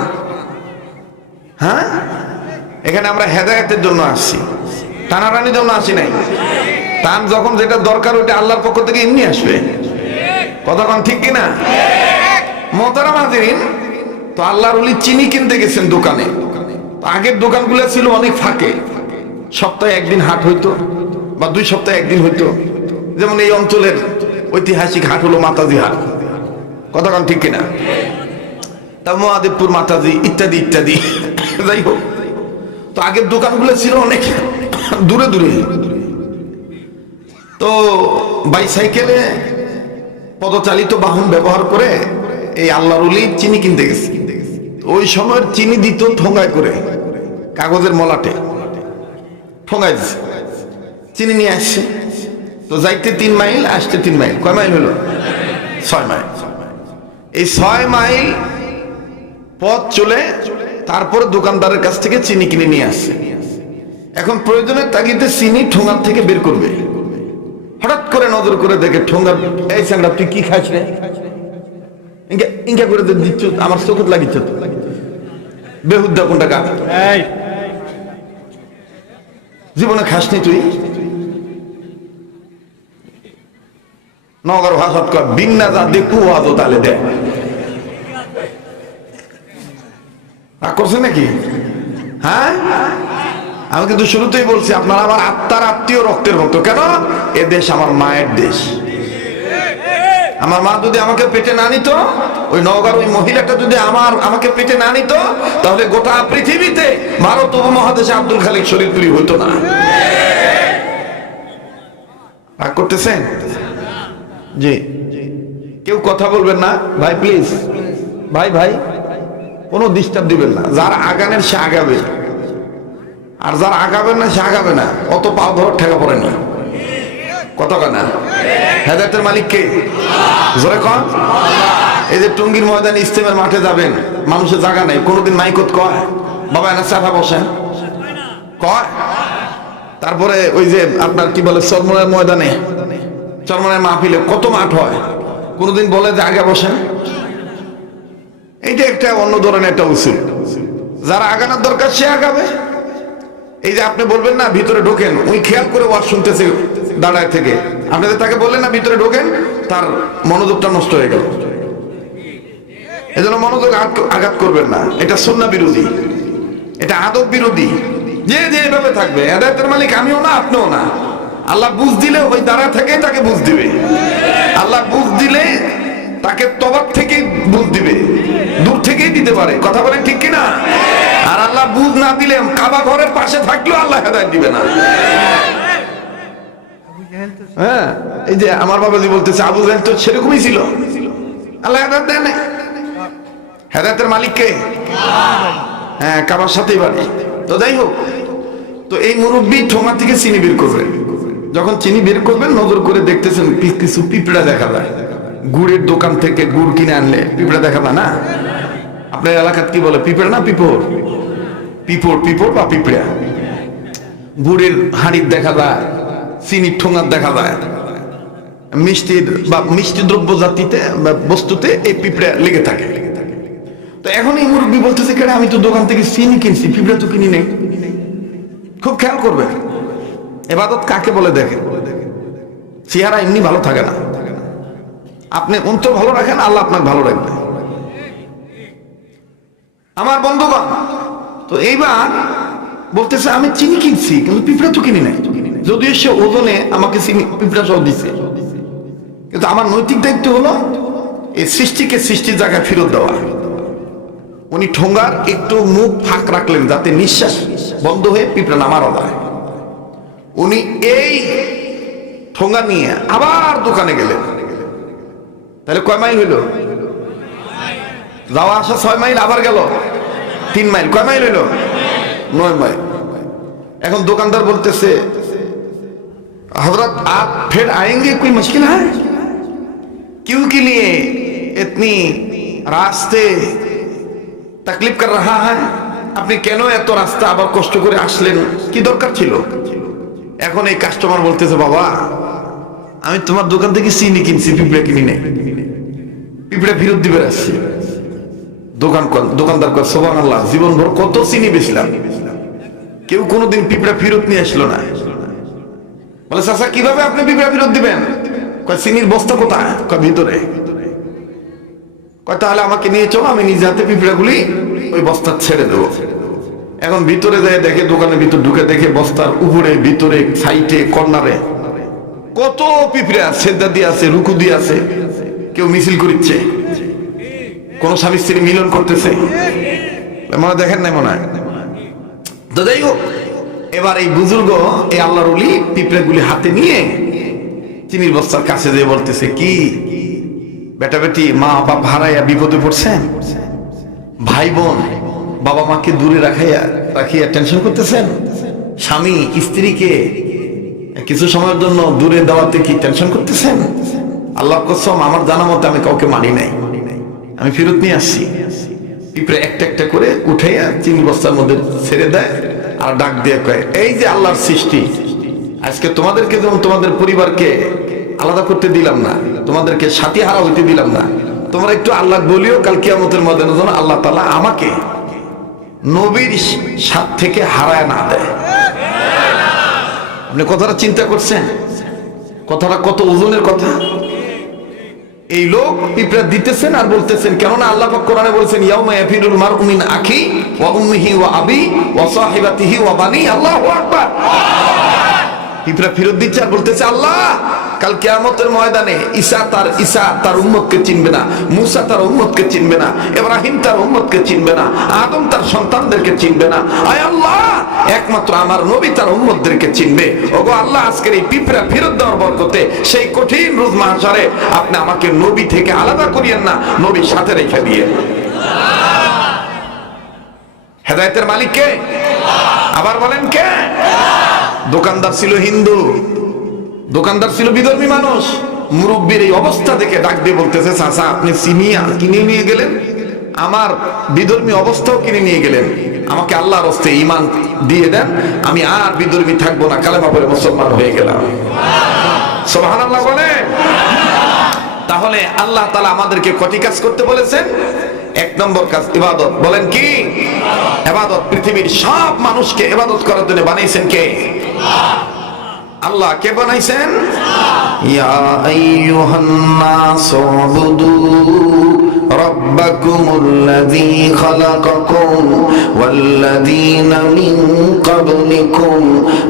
হ্যাঁ, এখানে আমরা হেদায়েতের জন্য আসছি, টানাটানির জন্য আসি নাই। টান যখন যেটা দরকার ওইটা আল্লাহর পক্ষ থেকে এমনি আসবে। কতক্ষণ ঠিক কিনা? মোহতারাম হাজিরিন, তো আল্লাহর ওলি চিনি কিনতে গেছেন দোকানে। আগের দোকানগুলো ছিল অনেক ফাঁকে, সপ্তাহে একদিন হাট হইতো বা 2 সপ্তাহে একদিন হইতো। যেমন এই অঞ্চলের ঐতিহাসিক হাট হলো মাতাজি হাট। কতক্ষণ ঠিক কিনা? তা মহাদেবপুর মাতাজি ইত্যাদি ইত্যাদি। যাই হোক, তো আগের দোকানগুলো ছিল অনেক দূরে দূরে। তো বাইসাইকেলে পদচালিত বাহন ব্যবহার করে এই আল্লাহর ওলি চিনি কিনতে গেছে। ওই সময়ের চিনি দিত ঠোঙায় করে, কাগজের মলাটে ঠোঙায় দিচ্ছে, চিনি নিয়ে আসছে। তো যাইতে 3 মাইল, আসতে 3 মাইল। কয় মাইল হলো? 6 মাইল। এই 6 মাইল পথ চলে তারপরে দোকানদারের কাছ থেকে চিনি কিনে নিয়ে আসছে। এখন প্রয়োজনের তাগিদে চিনি ঠোঙার থেকে বের করবে। হঠাৎ করে নজর করে দেখে ঠোঙার, এই স্যাংরা তুই কি খাস রে? ইঙ্কা করে দিচ্ছ, আমার চোখত লাগিচ্ছ তো বেহুদ্দা কোনটা গা, জীবনে খাসনি তুই? নগর ভাষাত কয় বিন্না যা দেখু আজ তাহলে দেখ। রাগ করছে নাকি? হ্যাঁ, আমি কিন্তু শুরুতেই বলছি আপনারা আমার আত্মার আত্মীয়, রক্তের ভক্ত। কেন? এ দেশ আমার মায়ের দেশ। আমার মা যদি আমাকে পেটে না নিত, ওই নওগাঁর ওই মহিলাটা যদি আমাকে পেটে না নিত, তাহলে গোটা পৃথিবীতে ভারত উপমহাদেশে আব্দুল খালিক শরীফপুরি হতো না। রাগ করতেছেন? জি, কেউ কথা বলবেন না ভাই, প্লিজ ভাই ভাই, কোনো ডিস্টার্ব দিবেন না। যার আগানের সে আগাবে, আর যার আগাবেন না সে আগাবে না। অত পাও ধর ঠেকা পড়ে না। কত কানা? হেদায়েতের মালিক কে? জোরে কন। এই যে টঙ্গীর ময়দানে ইজতেমার মাঠে যাবেন, মানুষের জায়গা নাই, কোনোদিন মাইকত কয় বাবা এনা চাপা বসেন কয়? তারপরে ওই যে আপনার কি বলে চরমনের ময়দানে, চরমনের মাহফিলে কত মাঠ হয়, কোনোদিন বলে যে আগে বসেন? এইটা একটা অন্য ধরনের একটা উসুল। যারা আগানোর দরকার সে আগাবে। এই যে আপনি বলবেন না ভিতরে ঢোকেন, ওই খেয়াল করে ওয়াজ শুনতেছে দাঁড়ায় থেকে, আপনাদের তাকে বললেন না ভিতরে ঢোকেন, তার মনোযোগটা নষ্ট হয়ে গেল। এজন্য মনোযোগ আঘাত করবেন না। এটা সুন্নাহ বিরোধী, এটা আদব বিরোধী। যে যে এভাবে থাকবে, হেদায়েতের মালিক আমিও না, আপনিও না। আল্লাহ বুঝ দিলে ওই দাঁড়ায় থেকে তাকে বুঝ দিবে। আল্লাহ বুঝ দিলে তাকে তওবা থেকে বুঝ দিবে, দূর থেকেই দিতে পারে। কথা বলেন ঠিক কিনা? আর আল্লাহ বুঝ না দিলে কাবা ঘরের পাশে থাকলেও আল্লাহ হেদায়েত দিবে না। হ্যাঁ, এই যে আমার বাবাজি বলতেছে আবু জাহেল তো সেরকমই ছিল, আল্লাহ হেদায়েত দেন। হেদায়েতের মালিক কে? হ্যাঁ, কাবার সাথেই বাড়ি। তো যাই হোক, তো এই মুরব্বী ঠোঙা থেকে চিনি বের করবেন। যখন চিনি বের করবেন, নজর করে দেখতেছেন কিছু পিঁপড়া দেখা যায়। গুড়ের দোকান থেকে গুড় কিনে আনলে পিঁপড়া দেখা যায় না? আপনার এলাকার কি বলে, পিঁপড়া না পিঁপড়? পিঁপড়, পিঁপড় বা পিঁপড়া। গুড়ের হাঁড়ির দেখা যায়, চিনির ঠোঙার দেখা যায়। মিষ্টির বা মিষ্টি দ্রব্য জাতিতে বস্তুতে এই পিঁপড়া লেগে থাকে। তো এখন এই মুরব্বী বলতেছে কেন, আমি তো দোকান থেকে চিনি কিনছি, পিঁপড়া তো কিনি নেই। খুব খেয়াল করবে, ইবাদত কাকে বলে দেখেন। চেহারা এমনি ভালো থাকে না। আপনি অন্তর ভালো রাখেন, আল্লাহ আপনাকে ভালো রাখবে। আমার বন্ধুগণ, তো এইবার বলতেছে আমি চিনি কিনছি কিন্তু পিঁপড়া তো কিনি নাই, যদিও সে ওজনে আমাকে চিনি পিঁপড়া সহ দিছে। কিন্তু আমার নৈতিক দায়িত্ব হলো এই সৃষ্টিকে সৃষ্টির জায়গায় ফেরত দেওয়া। উনি ঠোঙ্গার একটু মুখ ফাঁক রাখলেন যাতে নিঃশ্বাস বন্ধ হয়ে পিঁপড়া নামার যায়। উনি এই ঠোঙ্গা নিয়ে আবার দোকানে গেলেন। তাহলে কয় মাইল হইল? যাওয়া আসা 6 মাইল, আবার গেল 3 মাইল। কয় মাইল হইল? 9 মাইল। এখন দোকানদার বলতেছে हजरत आप फिर आएंगे, कोई मुश्किल है? क्यों के लिए इतनी रास्ते तकलीफ कर रहा है? আপনি কেন এত রাস্তা আবার কষ্ট করে আসলেন, কি দরকার ছিল? এখন এই কাস্টমার বলতেছে বাবা আমি তোমার দোকান থেকে চিনি কিনছি, পিঁপড়া কিনি নাই, পিঁপড়া ফেরত দিবে আসছি। দোকানদার কয় সুবহানাল্লাহ, জীবন ভর কত চিনি বেচলাম, কেউ কোনোদিন পিঁপড়া ফেরত নিয়ে আসলো না। বলে চাচা কিভাবে আপনি পিঁপড়া ফেরত দিবেন? কয় চিনির বস্তা কোথায়? কয় ভিতরে। কয় তাহলে আমাকে নিয়ে চলো, আমি নিজে হাতে পিঁপড়াগুলি ওই বস্তা ছেড়ে দেবো। এখন ভিতরে যায় দেখে, দোকানের ভিতর ঢুকে দেখে বস্তার উপরে, ভিতরে, সাইডে, কর্নারে কত পিঁপড়া সেদ্ধা দিয়ে আছে, রুকু দিয়ে আছে। কেউ মিছিল করিচ্ছে, কোন স্বামী স্ত্রী মিলন করতেছে, মনে দেখেন নাই মনে হয়। তো যাই হোক, এবার এই বুজুর্গ, এই আল্লাহর ওলি পিঁপড়াগুলি হাতে নিয়ে চিনির বস্তার কাছে যেয়ে বলতেছে, কি বেটা বেটি মা বাপ হারাইয়া বিপদে পড়ছেন, ভাই বোন বাবা মাকে দূরে রাখিয়া টেনশন করতেছেন, স্বামী স্ত্রীকে কিছু সময়ের জন্য দূরে দেওয়াতে কি টেনশন করতেছেন? আল্লাহর কসম, আমার জানা মতে আমি কাউকে মানি নাই, আমি ফেরত নিয়ে আসছি। পিঁপড়ে একটা একটা করে উঠাইয়া চিনি বস্তার মধ্যে ছেড়ে দেয় আর ডাক দিয়ে কয়, এই যে আল্লাহর সৃষ্টি, আজকে তোমাদেরকে যেমন তোমাদের পরিবারকে আলাদা করতে দিলাম না, তোমাদেরকে সাথী হারা হইতে দিলাম না, তোমরা একটু আল্লাহ বলিও কাল কিয়ামতের ময়দানে যেন আল্লাহ তাআলা আমাকে নবীর সাথ থেকে হারায় না দেয়। আপনি কথাটা চিন্তা করছেন? কথাটা কত ওজনের কথা। এই লোক পিঁপড়া দিতেছেন আর বলতেছেন, কেননা আল্লাহ পাক কোরআনে বলেছেন, ইয়াউমা ইয়াফিরুল মারউ মিন আখি ওয়া উম্মিহি ওয়া আবি ওয়া সাহিবাতিহি ওয়া বানি। আল্লাহু আকবার। পিঁপড়া ফেরত দিচ্ছে আর বলতেছে, আল্লাহ কাল কিয়ামতের ময়দানে ঈসা তার উম্মতকে চিনবে না, মুসা তার উম্মতকে চিনবে না, ইব্রাহিম তার উম্মতকে চিনবে না, আদম তার সন্তানদেরকে চিনবে না, আয় আল্লাহ একমাত্র আমার নবী তার উম্মতদেরকে চিনবে। ওগো আল্লাহ, আজকের এই পিঁপড়া ফেরত দেওয়ার বরকতে সেই কঠিন রোজ মাহশারে আপনি আমাকে নবী থেকে আলাদা করিয়েন না, নবীর সাথে রেখে দিয়ে। হেদায়েতের মালিক কে? আবার বলেন কে? দোকানদার ছিল হিন্দু, দোকানদার ছিল বিধর্মী মানুষ। মুরব্বীর এই অবস্থা দেখে ডাক দিয়ে বলতেছে, চাচা আপনি চিনিয়া কিনে নিয়ে গেলেন, আমার বিধর্মী অবস্থাও কিনে নিয়ে গেলেন, আমাকে আল্লাহর হস্তে ঈমান দিয়ে দেন, আমি আর বিধর্মী থাকবো না, কালেমা পড়ে মুসলমান হয়ে গেলাম। সুবহানাল্লাহ বলেন। তাহলে আল্লাহ তাআলা আমাদেরকে কটি কাজ করতে বলেছেন? এক নম্বর কাজ ইবাদত। বলেন কি? ইবাদত। পৃথিবীর সব মানুষকে ইবাদত করার জন্য বানাইছেন কে? আল্লাহ। কে বানাইছেন? ইয়া আইয়ুহান নাস উবুদু রাব্বাকুমুল্লাযী খালাকাকুম ওয়াল্লাযীনা মিন ক্বাবলিকুম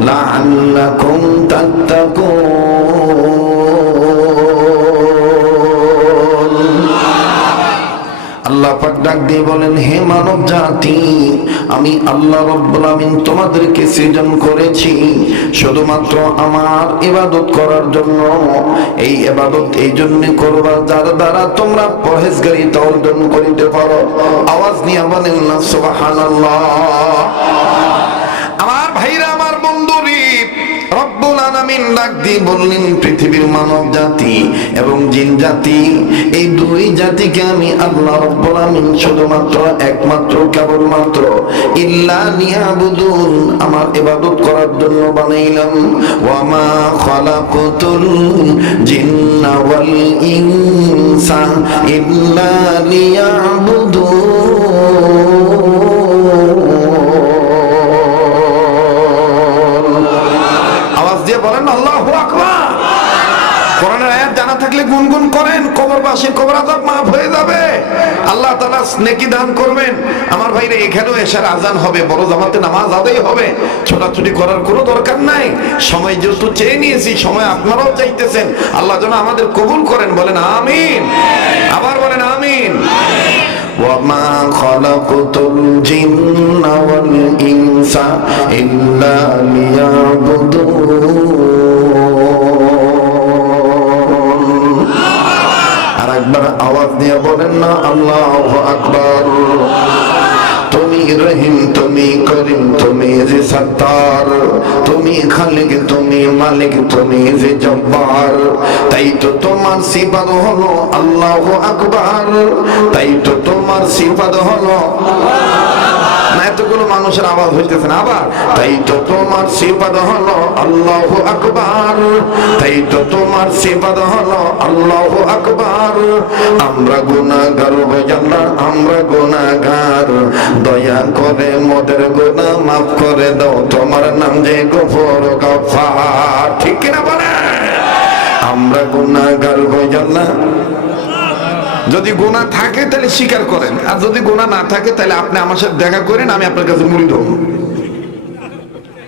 লাআল্লাকুম তাত্তাকুন। আল্লাহ পাক ডাক দিয়ে বলেন, হে মানব জাতি, আমি আল্লাহ রাব্বুল আমিন তোমাদেরকে সৃজন করেছি শুধুমাত্র আমার ইবাদত করার জন্য। এই ইবাদত এই জন্য করবা যার দ্বারা তোমরা পরহেজগারিতা অর্জন করিতে পারো। আওয়াজ নিয়ে বলেন না সুবহানাল্লাহ। আমার ভাইরা, আমার বন্ধুরি, রব্বুল আলামিন ডাক দিয়ে বললেন, পৃথিবীর মানব জাতি এবং জিন জাতি, এই দুই জাতিকে আমি আল্লাহ রব্বুল আলামিন শুধুমাত্র একমাত্র কেবলমাত্র ইল্লা লিয়াবুদুন, আমার ইবাদত করার জন্য বানাইলাম। ওয়া মা খালাকাতুল জিন্না ওয়াল ইনসা ইল্লা লিয়াবুদুন। বলেন আল্লাহু আকবার। কোরআনের আয়াত জানা থাকলে গুনগুন করেন, কবরবাসীর কবর আযাব মাফ হয়ে যাবে, আল্লাহ তাআলা নেকি দান করবেন। আমার ভাইরা, এখানেও এশার আজান হবে, বড় জামাতে নামাজ আদায় হবে, ছোটাছুটি করার কোনো দরকার নাই। সময় যেহেতু চেয়ে নিয়েছি, সময় আপনারাও চাইতেছেন, আল্লাহ যেন আমাদের কবুল করেন। বলেন আমিন। আবার বলেন আমিন। وَمَا خَلَقْتُ الْجِنَّ وَالْإِنسَ إِلَّا لِيَعْبُدُونَ। আরেকবার আওয়াজ দিয়ে বলেন না আল্লাহু আকবার। তুমি রহিম, তুমি করিম, তুমি যে সত্তার, তুমি খালিক, তুমি মালিক, তুমি যে জব্বার। তাই তো তোমার সিফাত হলো আল্লাহু আকবার, তাই তো তোমার সিফাত হলো। না এতগুলো মানুষের আওয়াজ হইতেছে না আবার তাই তো তোমার সিফাত হলো আল্লাহু আকবার তাই তো তোমার সিফাত হলো আল্লাহু আকবার আমরা গুনাহগার হই আল্লাহ আমরা গুনাহগার দয়া করে মোদের গুনাহ মাফ করে দাও তোমার নাম যে গফুর গফফার ঠিক কি না বলে আমরা গুনাহগার হই আল্লাহ যদি গুনাহ থাকে তাহলে স্বীকার করেন আর যদি গুনাহ না থাকে তাহলে আপনি আমার সাথে দেখা করেন আমি আপনার কাছে মুড়ি দেব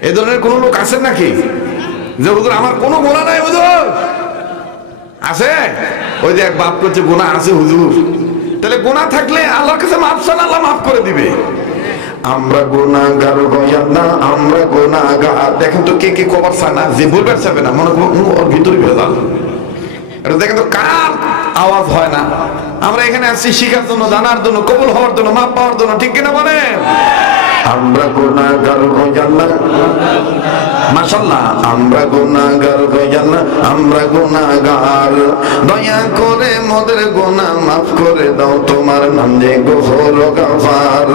এই ধরনের কোন লোক আছেন নাকি যে হুজুর আমার কোনো গুনাহ নাই হুজুর আছে ওই যে এক বাপ করছে গুনাহ আছে হুজুর তাহলে গুনাহ থাকলে আল্লাহর কাছে মাফ চান আল্লাহ মাফ করে দিবে আমরা গুনাহগার হই আল্লাহ আমরা গুনাহগার দেখেন তো কে কে কবর চায় না যে বলবার চাবে না মনে ওর ভিতরে ভেজাল এটা দেখেন তো কার আওয়াজ হয় না আমরা এখানে আসছি শিখার জন্য জানার জন্য কবুল হওয়ার জন্য মাপ পাওয়ার জন্য ঠিক কিনা বলেন আমরা গুনাহগার হই আল্লাহ মাশাআল্লাহ আমরা গুনাহগার হই আল্লাহ আমরা গুনাহগার দয়া করে মোদের গুনাহ মাফ করে দাও তোমার নাম যে গফুর গফফার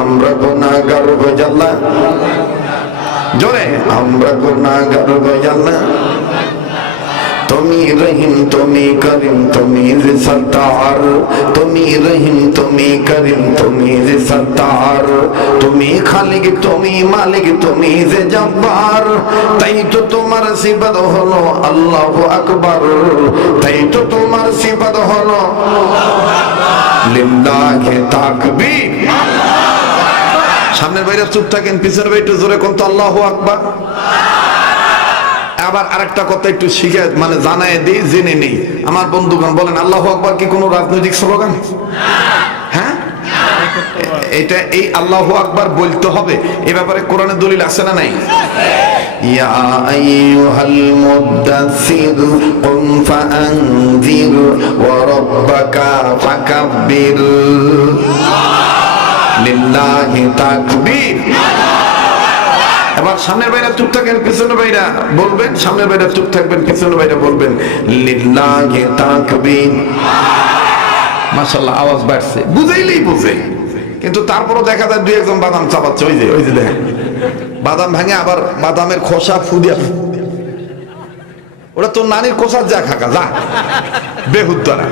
আমরা গুনাহগার হই আল্লাহ জোরে আমরা গুনাহগার হই আল্লাহ তুমি রহিম তুমি করিম তুমি সত্তার তুমি রহিম তুমি করিম তুমি সত্তার তুমি খালিক তুমি মালিক তুমি যে জব্বার তাই তো তোমার সিফাত হলো আল্লাহু আকবার তাই তো তোমার সিফাত হলো লিল্লাহি তাকবীর সামনের বাইরে চুপ থাকেন পিছনের বাইরে জোরে কোন তো আল্লাহু আকবার আবার আরেকটা কথা একটু শিখে মানে জানায় দিই জেনে নেই আমার বন্ধুগণ বলেন আল্লাহু আকবার কি কোনো রাজনৈতিক স্লোগান হ্যাঁ এটা এই আল্লাহু আকবার বলতে হবে এই ব্যাপারে কোরআনের দলিল আছে না নাই ইয়া আইয়ুহাল মুদাসসির কুম ফাআনজির ওয়া রাব্বাকা ফাকাব্বির লিল্লাহি তাকবীর এবার সামনের বাইরে চুপ থাকেন পিছনের বাইরে বলবেন সামনের বাইরে চুপ থাকবেন পিছনের বাইরে বলবেন লিল্লাহি তাকবীর মাশাআল্লাহ আওয়াজ বাড়ছে বুঝাইলেই বুঝে কিন্তু তারপরও দেখা যায় দুই একজন বাদাম চাপাচ্ছে ওই যে দেখেন বাদাম ভাঙে আবার বাদামের খোসা ফুদিয়া ওরা তোর নানির খোসা যা খাকা যা বেহুদ্দারা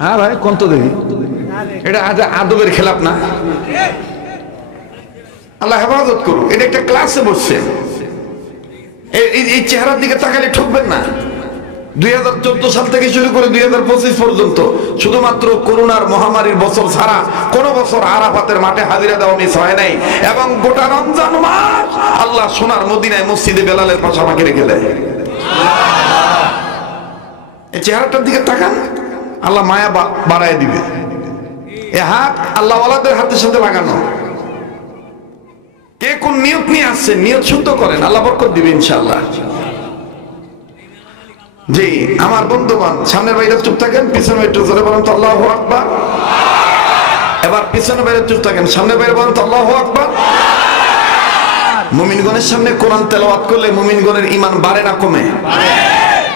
হ্যাঁ ভাই কোন তো দেখি এটা আদবের খেলাপ না আল্লাহ হেফাজত করুন এটা একটা ক্লাসে বসছে এই চেহারার দিকে তাকালে ঠকবেন না 2014 সাল থেকে শুরু করে 2025 পর্যন্ত শুধুমাত্র করোনার মহামারীর বছর ছাড়া কোন বছর আরাফাতের মাঠে হাজিরা দেওয়া মিস হয় নাই এবং গোটা রমজান মাস আল্লাহ সোনার মদিনায় মসজিদে বেলালের পাশে আমাকে রেখে দেয় এই চেহারাটার দিকে তাকান আল্লাহ মায়া বাড়ায় দিবে এ হাত আল্লাহ ওয়ালাদের হাতের সাথে লাগানো কে কোন নিয়ত নিয়ে আসছে নিয়ত শুদ্ধ করেন আল্লাহ বরকত দিবে ইনশাআল্লাহ জি আমার বন্ধুগণ সামনের বাইরে চুপ থাকেন পিছনে একটু জোরে বলেন তো আল্লাহু আকবার এবার পিছনে বাইরে চুপ থাকেন সামনের বাইরে বলেন তো আল্লাহু আকবার মুমিনগণের সামনে কোরআন তেলাওয়াত করলে মুমিনগণের ঈমান বাড়ে না কমে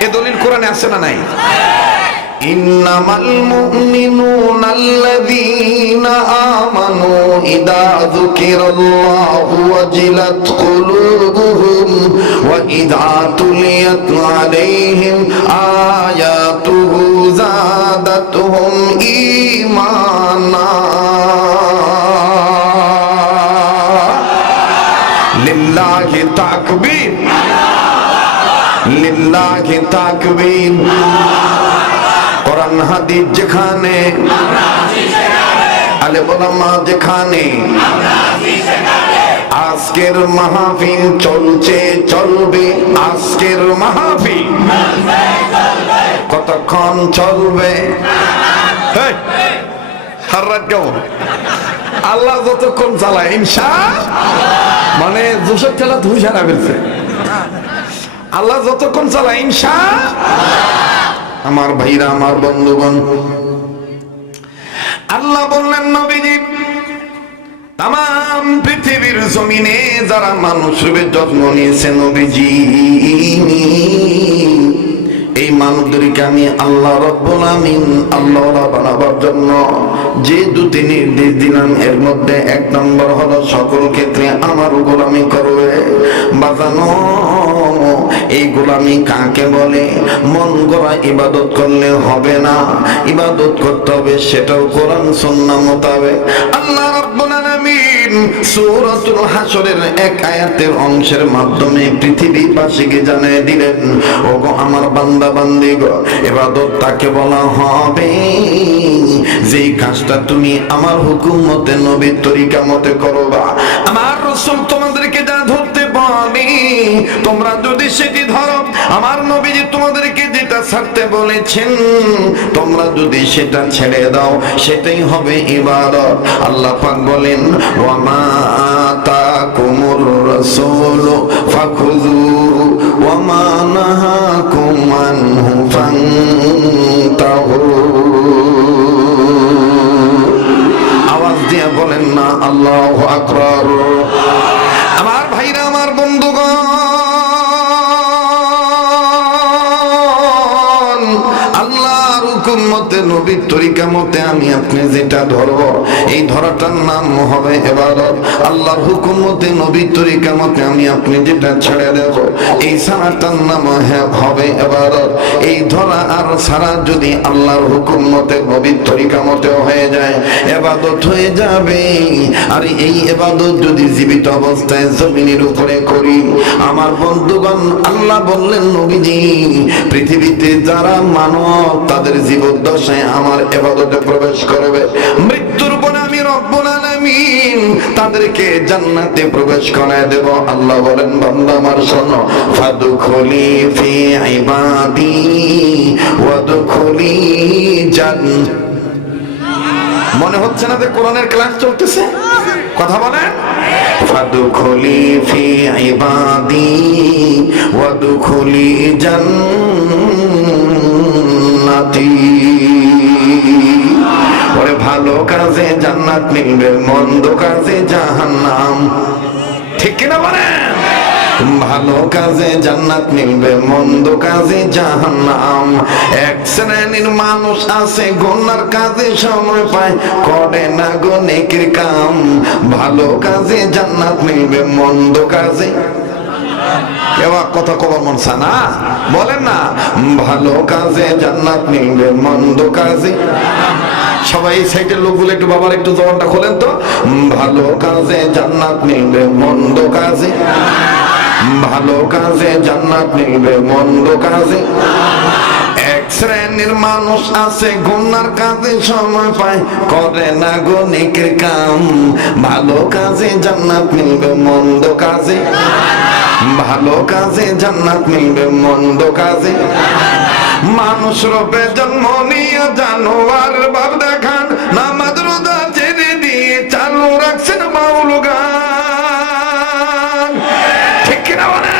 এ দলিল কোরআনে আছে না নাই ইন্নামাল মুমিনুনাল্লাযীনা আমানু ইযা যুকিরাল্লাহু ওয়াজিলাত কুলুবুহুম ওয়া ইযা তুলিয়াত আলাইহিম আয়াতুহু যাদাতুহুম ঈমানা লিল্লাহি তাকবীর লিল্লাহি তাকবীর কোরআন হাদিস যেখানে আলেম ওলামা যেখানে আজকের মাহফিল চলছে চলবে আজকের মাহফিল কতক্ষণ চলবে আল্লাহ যতক্ষণ চালায় ইনশাআল্লাহ মানে জোসের ঠেলা ধুই সারা ফেলছে আল্লাহ যতক্ষণ চালায় ইনশাআল্লাহ আমার ভাইরা আমার বন্ধুগণ আল্লাহ বললেন নবীজি তাম পৃথিবীর জমিনে যারা মানুষের যত্ন নিয়েছে নবীজি এই মানবদেরকে আমি আল্লাহ রাব্বুল আমিন আল্লাহরা বানাবার জন্য যে দুটি নির্দেশ দিলাম এর মধ্যে এক নম্বর হলো সকল ক্ষেত্রে আমার গোলামি করবে। বাজানো এই গোলামি কাকে বলে? মন গড়া ইবাদত করলে হবে না, ইবাদত করতে হবে সেটাও কোরআন সুন্নাহ মোতাবেক। আল্লাহ রাব্বুল আলামিন সূরাতুল হাশরের এক আয়াতের অংশের মাধ্যমে পৃথিবীবাসীকে জানিয়ে দিলেন, ওগো আমার বান্দা বান্দিগণ, ইবাদত তাকে বলা হবে যেই কাজটা তুমি আমার হুকুম মতে নবীর তরিকা মতে করবা। আমার রাসূল তোমাদেরকে যা ধরতে বলে তোমরা যদি সেটি ধরো, আমার নবীজি তোমাদেরকে যেটা ছাড়তে বলেছেন তোমরা যদি সেটা ছেড়ে দাও, সেটাই হবে ইবাদত। আল্লাহ পাক বলেন, ওয়া মা আতাকুমুর রাসূলু ফাখুযুহু ওয়া মা নাহাকুম আনহু ফান্তাহু। আওয়াজ দিয়ে বলেন না আল্লাহু আকবার। আমার ভাইরা, আমার বন্ধুগণ, আল্লাহর হুকুম মতে নবীর তরিকা মতে আমি আপনি যেটা ধরবো এই ধরাটার নাম হবে ইবাদত। আল্লাহর হুকুম মতে নবীর তরিকা মতে আমি আপনি যেটা ছেড়ে দেব এই ছাড়াটার নাম হবে ইবাদত। এই ধরা আর ছাড়া যদি আল্লাহর হুকুম মতে নবীর তরিকা মতে হয়ে যায় ইবাদত হয়ে যাবে। আর এই ইবাদত যদি জীবিত অবস্থায় জমিনের উপরে করি, আমার বন্ধুগণ, আল্লাহ বললেন নবীজি পৃথিবীতে যারা মানব তাদের জীবদ্দশায় আমার ইবাদতে প্রবেশ করবে, মৃত্যুর পর আমি রব্বুল আলামিন তাদেরকে জান্নাতে প্রবেশ করায় দেব। আল্লাহ বলেন, বান্দা আমার শোনো, ফাদখুলি ফি ইবাদি ওয়াদখুলি জান্নাত। মনে হচ্ছে না যে কোরআনের ক্লাস চলতেছে? কথা বলেন, ফাদখুলি ফি ইবাদি ওয়াদখুলি জান্নাতি। ওরে ভালো কাজে জান্নাত মিলবে, মন্দ কাজে জাহান্নাম। ঠিক কিনা বলেন? ভালো কাজে জান্নাত মিলবে, মন্দ কাজে জাহান্নাম। এক শ্রেণীর মানুষ আছে গুনার কাজে সময় পায়, করে না গো নেকির কাম। ভালো কাজে জান্নাত মিলবে, মন্দ কাজে এবার কথা কবার মন চায় না? বলেন না, ভালো কাজে জান্নাত মিলবে, মন্দ কাজে। সবাই এই সাইডের লোকগুলো একটু বাবার একটু জবানটা খোলেন তো। ভালো কাজে জান্নাত মিলবে, মন্দ কাজে। ভালো কাজে জান্নাত মিলবে, মন্দ কাজে। এক শ্রেণীর মানুষ আছে গুনার কাজে সময় পায়, করে না গো নেকির কাম। ভালো কাজে জান্নাত মিলবে, মন্দ কাজে। ভালো কাজে জান্নাত মিলবে, মন্দ কাজে। মানুষ রূপে জন্ম নিয়ে জানোয়ার ভাব দেখান, নামাজ রোজা ছেড়ে দিয়ে চালু রাখছেন বাউল গান। ঠিক কিনা বলে?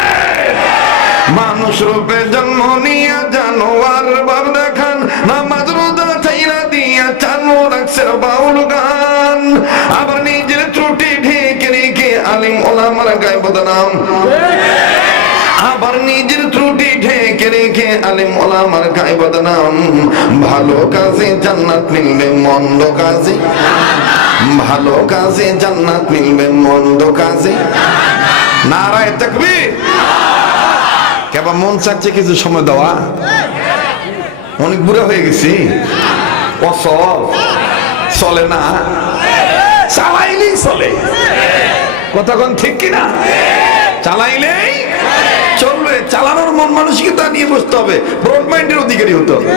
মানুষ রূপে জন্ম নিয়ে জানোয়ার ভাব দেখান, নামাজ রোজা ছেড়ে দিয়ে চালু রাখছেন বাউল গান। আবার নিজের ত্রুটি ঢেকে রেখে আলিম ওলামার গায়ে বদনাম। আবার নিজের ত্রুটি ঢেকে রেখে আলিম ওলামার গায়ে বদনাম। ভালো কাজে জান্নাত মিলবে, মন্দ কাজে। ভালো কাজে জান্নাত মিলবে, মন্দ কাজে। নারায়ে তাকবীর। কেবল মন চাচ্ছে কিছু সময় দেওয়া, অনেক বুড়া হয়ে গেছি, অসল চলে না, চালাইলেই চলে। কতক্ষণ ঠিক কিনা? চালাইলেই চলবে। চালানোর মন মানসিকতা নিয়ে বসতে হবে, ব্রড মাইন্ডের অধিকারী হতে হবে।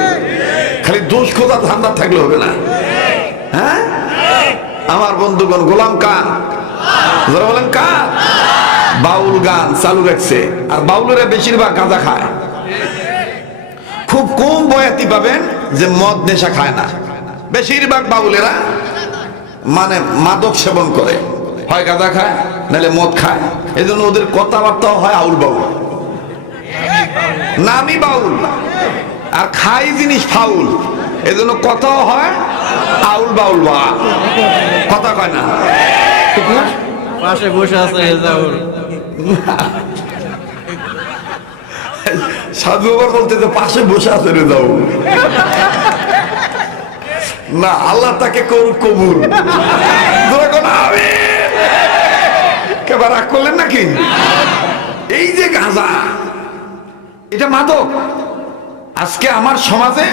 খালি দোষ খোঁজা ধান্দা থাকলে হবে না। হ্যাঁ, আমার বন্ধুগণ, গোলাম কার? যারা বলেন কার? বাউল গান চালু রাখছে। আর বাউলেরা বেশিরভাগ গাঁজা খায়। খুব কম বয়াতি পাবেন যে মদ নেশা খায় না। বেশিরভাগ বাউলেরা মানে মাদক সেবন করে, হয় গাঁজা খায় নাহলে মদ খায়। এই জন্য ওদের কথাবার্তাও হয় আউল বাউল, নামি বাউল, আর খাই জিনিস ফাউল। এই জন্য কথাও হয় আউল বাউল। বা কথা কয় না, পাশে বসে আছে সাধু বাবা বলতে যে পাশে বসে আছে রে যাও না, আল্লাহ তাকে করুক কবুল। কেবার রাগ করলেন নাকি? এই যে গাঁজা, এটা মাদক। আজকে আমার সমাজে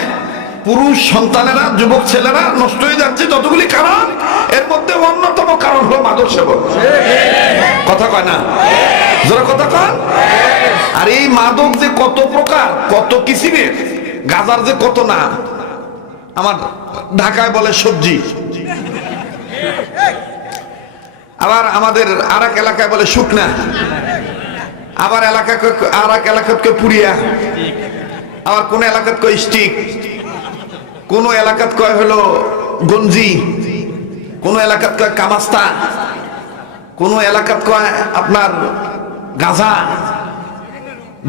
পুরুষ সন্তানেরা, যুবক ছেলেরা নষ্ট হয়ে যাচ্ছে যতগুলি কারণ, এর মধ্যে অন্যতম কারণ হলো মাদক সেবন। কথা কয় না, যারা কথা কন। আর এই মাদক যে কত প্রকার, কত কিসিমের, গাজার যে কত না। আমার ঢাকায় বলে সবজি, আবার আমাদের আর এক এলাকায় বলে শুকনা, আবার আর এক এলাকাকে পুরিয়া, আবার কোন এলাকাত কয় স্টিক, কোন এলাকাত কয় হলো গঞ্জি, কোন এলাকাত কয় কামাস্তা, কোন এলাকাত কয় আপনার গাঁজা,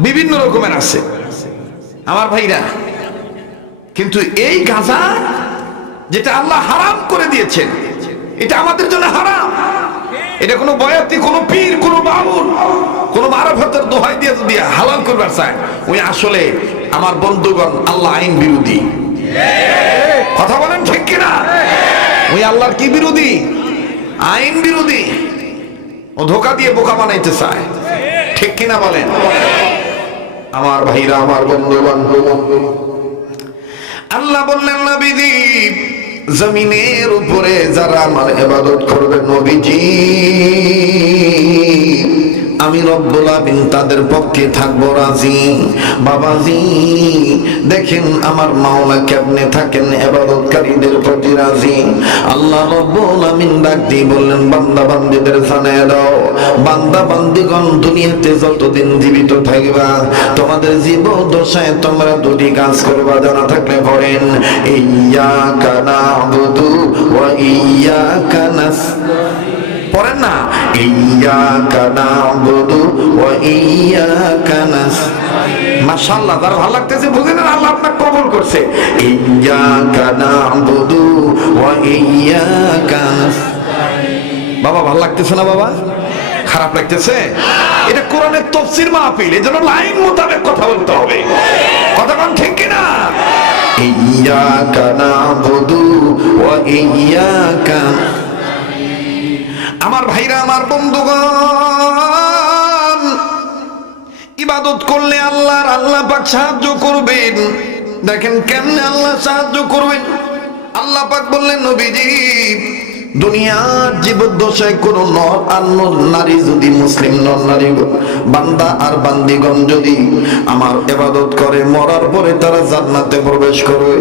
বিভিন্ন রকমের আছে আমার ভাইরা। কিন্তু এই গাঁজা যেটা আল্লাহ হারাম করে দিয়েছেন, এটা আমাদের জন্য হারাম। এটা কোনো বয়াতি, কোনো পীর, কোনো বাউল, কোনো মারফতের দোহাই দিয়ে যদি হালাল করবার চায়, ওই আসলে আমার বন্ধুগণ আল্লাহ আইন বিরোধী। কথা বলেন ঠিক কিনা? ওই আল্লাহর কি বিরোধী? আইন বিরোধী। ও ধোকা দিয়ে বোকা বানাইতে চায়, ঠিক কিনা বলেন? আমার ভাইরা, আমার বন্ধুগণ, আল্লাহ বললেন নবীজি, জমিনের উপরে যারা আমার ইবাদত করবে নবীজি, আমি রব্বুল আলামিন তাদের পক্ষে থাকবো রাজি। বাবাজি দেখেন আমার মাওলা কেমনে থাকেন ইবাদতকারীদের প্রতি রাজি। আল্লাহ রব্বুল আলামিন ডাক দিয়ে বললেন, বান্দা বান্দীদের জানিয়ে দাও, বান্দা বান্দীগণ দুনিয়াতে যতদিন জীবিত থাকবা, তোমাদের জীবদ্দশায় তোমরা দুটি কাজ করবা। জানা থাকলে পড়েন, ইয়্যাকা না'বুদু ওয়া ইয়্যাকা নাস্তাঈন। পড়েন না, ইয়্যাকা না'বুদু ওয়া ইয়্যাকা নাস্তাঈন। মাশাআল্লাহ, তার ভালো লাগতেছে, বুঝেন না? আল্লাহ আপনাকে কবুল করছে। ইয়্যাকা না'বুদু ওয়া ইয়্যাকা নাস্তাঈন। বাবা ভালো লাগতেছে না? বাবা খারাপ লাগতেছে? এটা কোরআনের তাফসীর মাহফিল, এজন্য লাইন মোতাবেক কথা বলতে হবে। কথা কোন ঠিক কিনা? ইয়্যাকা না'বুদু ওয়া ইয়্যাকা। আমার ভাইরা, আমার বন্ধুগণ, ইবাদত করলে আল্লাহ পাক সাহায্য করবেন। দেখেন কেমনে আল্লাহ সাহায্য করবেন। আল্লাহ পাক বললেন, নবীজি দুনিয়ার জীবদ্দশায় কোন নর আর নারী যদি, মুসলিম নর নারী বান্দা আর বান্দিগণ যদি আমার ইবাদত করে, মরার পরে তারা জান্নাতে প্রবেশ করবে।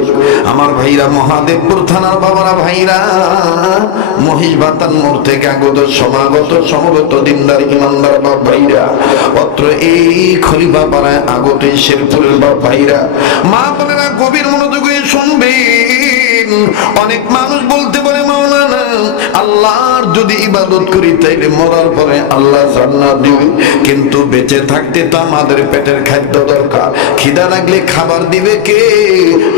আমার ভাইরা, মহাদেবপুর থানার বাবারা, ভাইরা, মহিষবাতান মোড় থেকে আগত সমাগত সমবেত দিনদার ইমানদার বাপ ভাইরা, অত্র এই খলিফা পাড়ায় আগত শেরপুরের বাপ ভাইরা, মা বোনেরা, গভীর মনোযোগে শুনবেন। অনেক মানুষ বলতে পারে, মাওলানা আল্লাহর যদি ইবাদত করি তাইলে মরার পরে আল্লাহ জান্নাত দিবে, কিন্তু বেঁচে থাকতে তো আমাদের পেটের খাদ্য দরকার। খিদা লাগলে খাবার দিবে কে?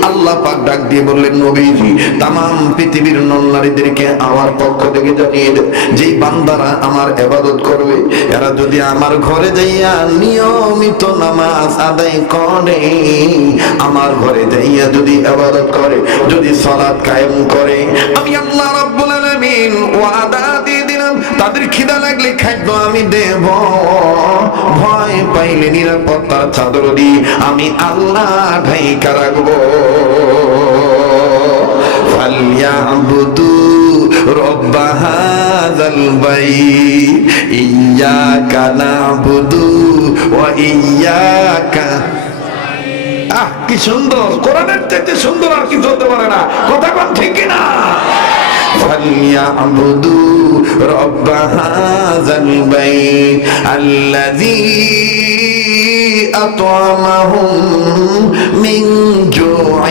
আল্লাহ পাক ডাক দিয়ে বললেন, নবীজি তামাম পৃথিবীর নর নারীদেরকে আমার পক্ষ থেকে জানিয়ে দেন, যে বান্দারা আমার ইবাদত করবে, এরা যদি আমার ঘরে যাইয়া নিয়মিত নামাজ আদায় করে, আমার ঘরে যাইয়া যদি ইবাদত করে, যদি সালাত কায়েম করে, আমি আল্লাহ রাব্বুল আলামিন ওয়াদা দিয়ে দিলাম, তাদের খিদা লাগলে খাদ্য আমি দেব, ভয় পাইলে নিরাপত্তার চাদর দিয়ে আমি আল্লাহ ঢাইকা রাখবো। ফালইয়াবুদু রব্ব হাযাল বাইত ইয়্যাকা না'বুদু ওয়া ইয়্যাকা। আহ কি সুন্দর! কোরআনের চাইতে সুন্দর আর কিছু হতে পারে না। কথা কোন ঠিক না? فليعبدوا رب هذا البيت الذي أطعمهم من جوع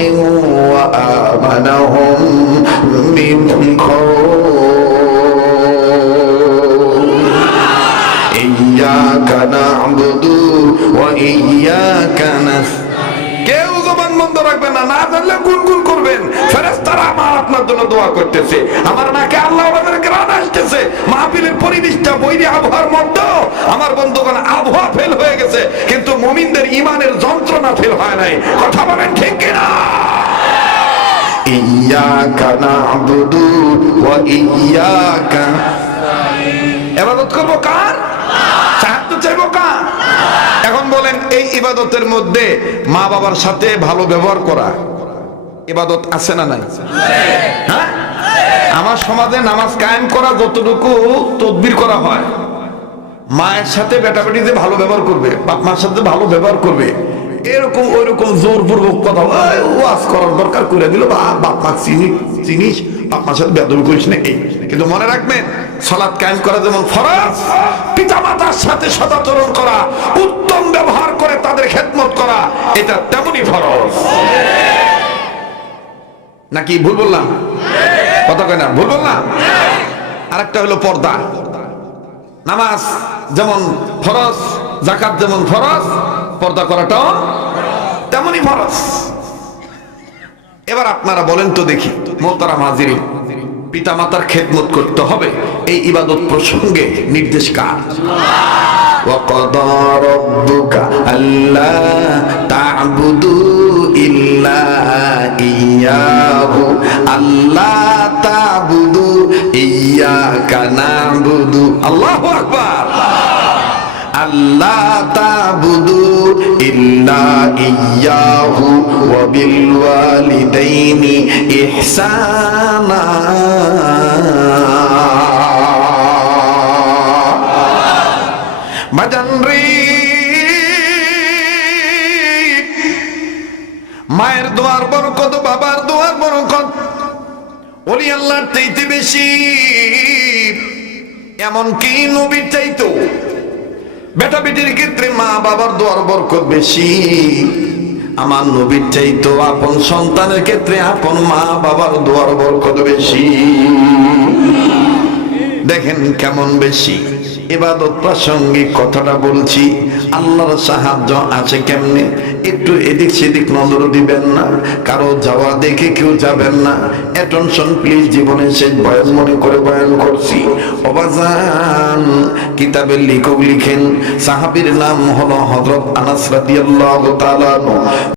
وآمنهم من خوف إياك نعبد وإياك نستعين। কেউ জবান বন্ধ রাখবেন না, না জানলে গুনগুন করবেন। ফেরেশতারা আমার আপনার জন্য দোয়া করতেছে, আমার নাকে আল্লাহ আমাদের গ্রান আসতেছে, মাহফিলের পরিবেশটা বৈরী আবহাওয়ার মধ্যে আমার বন্ধুগণ আবহাওয়া ফেল হয়ে গেছে, কিন্তু মুমিনদের ঈমানের যন্ত্রণা ফেল হয় নাই। কথা বলেন ঠিক কিনা? ইয়্যাকা না'বুদু ওয়া ইয়্যাকা ইবাদত করব কার? সাহায্য চাইব কার? এখন বলেন এই ইবাদতের মধ্যে মা বাবার সাথে ভালো ব্যবহার করা ইবাদত আছে না নাই? হ্যাঁ, আমার সমাজে নামাজ কায়েম করা যতটুকু তদবির করা হয়, মায়ের সাথে বেটা বেটি যে ভালো ব্যবহার করবে, বাপ মার সাথে ভালো ব্যবহার করবে, এরকম ওইরকম জোরপূর্বক কথা ওয়াজ করার দরকার করে দিল, বাপ মা চিনিস, বাপ মার সাথে বেদবি করিস না, এই। কিন্তু মনে রাখবেন, সালাত কায়েম করা যেমন ফরজ, পিতা মাতার সাথে সদাচরণ করা, উত্তম ব্যবহার করে তাদের খেদমত করা, এটা তেমনই ফরজ। নাকি ভুল বললাম? কথা কয় না, ভুল বললাম? আরেকটা হলো পর্দা। নামাজ যেমন ফরজ, যাকাত যেমন ফরজ, পর্দা করাটাও তেমনই ফরজ। এবার আপনারা বলেন তো দেখি, মোহতারাম হাজিরিন, পিতা মাতার খেদমত করতে হবে, এই ইবাদত প্রসঙ্গে নির্দেশ কার? وَقَضَى رَبُّكَ أَلَّا تَعْبُدُوا إِلَّا إِيَّاهُ أَلَّا تَعْبُدُوا إِيَّاكَ نَعْبُدُ আল্লাহু আকবার। আল্লাহ তা'বুদু ইল্লা ইয়্যাহু ওয়া বিল ওয়ালিদাইনি ইহসানা। বাজান রে, মায়ের দোয়ার বরকত, বাবার দোয়ার বরকত ওলি আল্লাহর চাইতে বেশি, এমনকি নবীর চাইতো বেটা বেটির ক্ষেত্রে মা বাবার দোয়ার বরকত বেশি। আমার নবীর চাইতো আপন সন্তানের ক্ষেত্রে আপন মা বাবার দোয়ার বরকত বেশি। দেখেন কেমন বেশি। ইবাদত প্রাসঙ্গিক কথাটা বলছি, আল্লাহর সাহায্য আছে কেমনে, একটু এদিক সেদিক নজর দিবেন না, কারো যাওয়া দেখে কেউ যাবেন না। অ্যাটেনশন প্লিজ, জীবনে শেষ বয়ান মনে করে বয়ান করছি। অবাজান, কিতাবের লেখক লিখেন, সাহাবীর নাম হলো হযরত আনাস রাদিয়াল্লাহু তাআলা।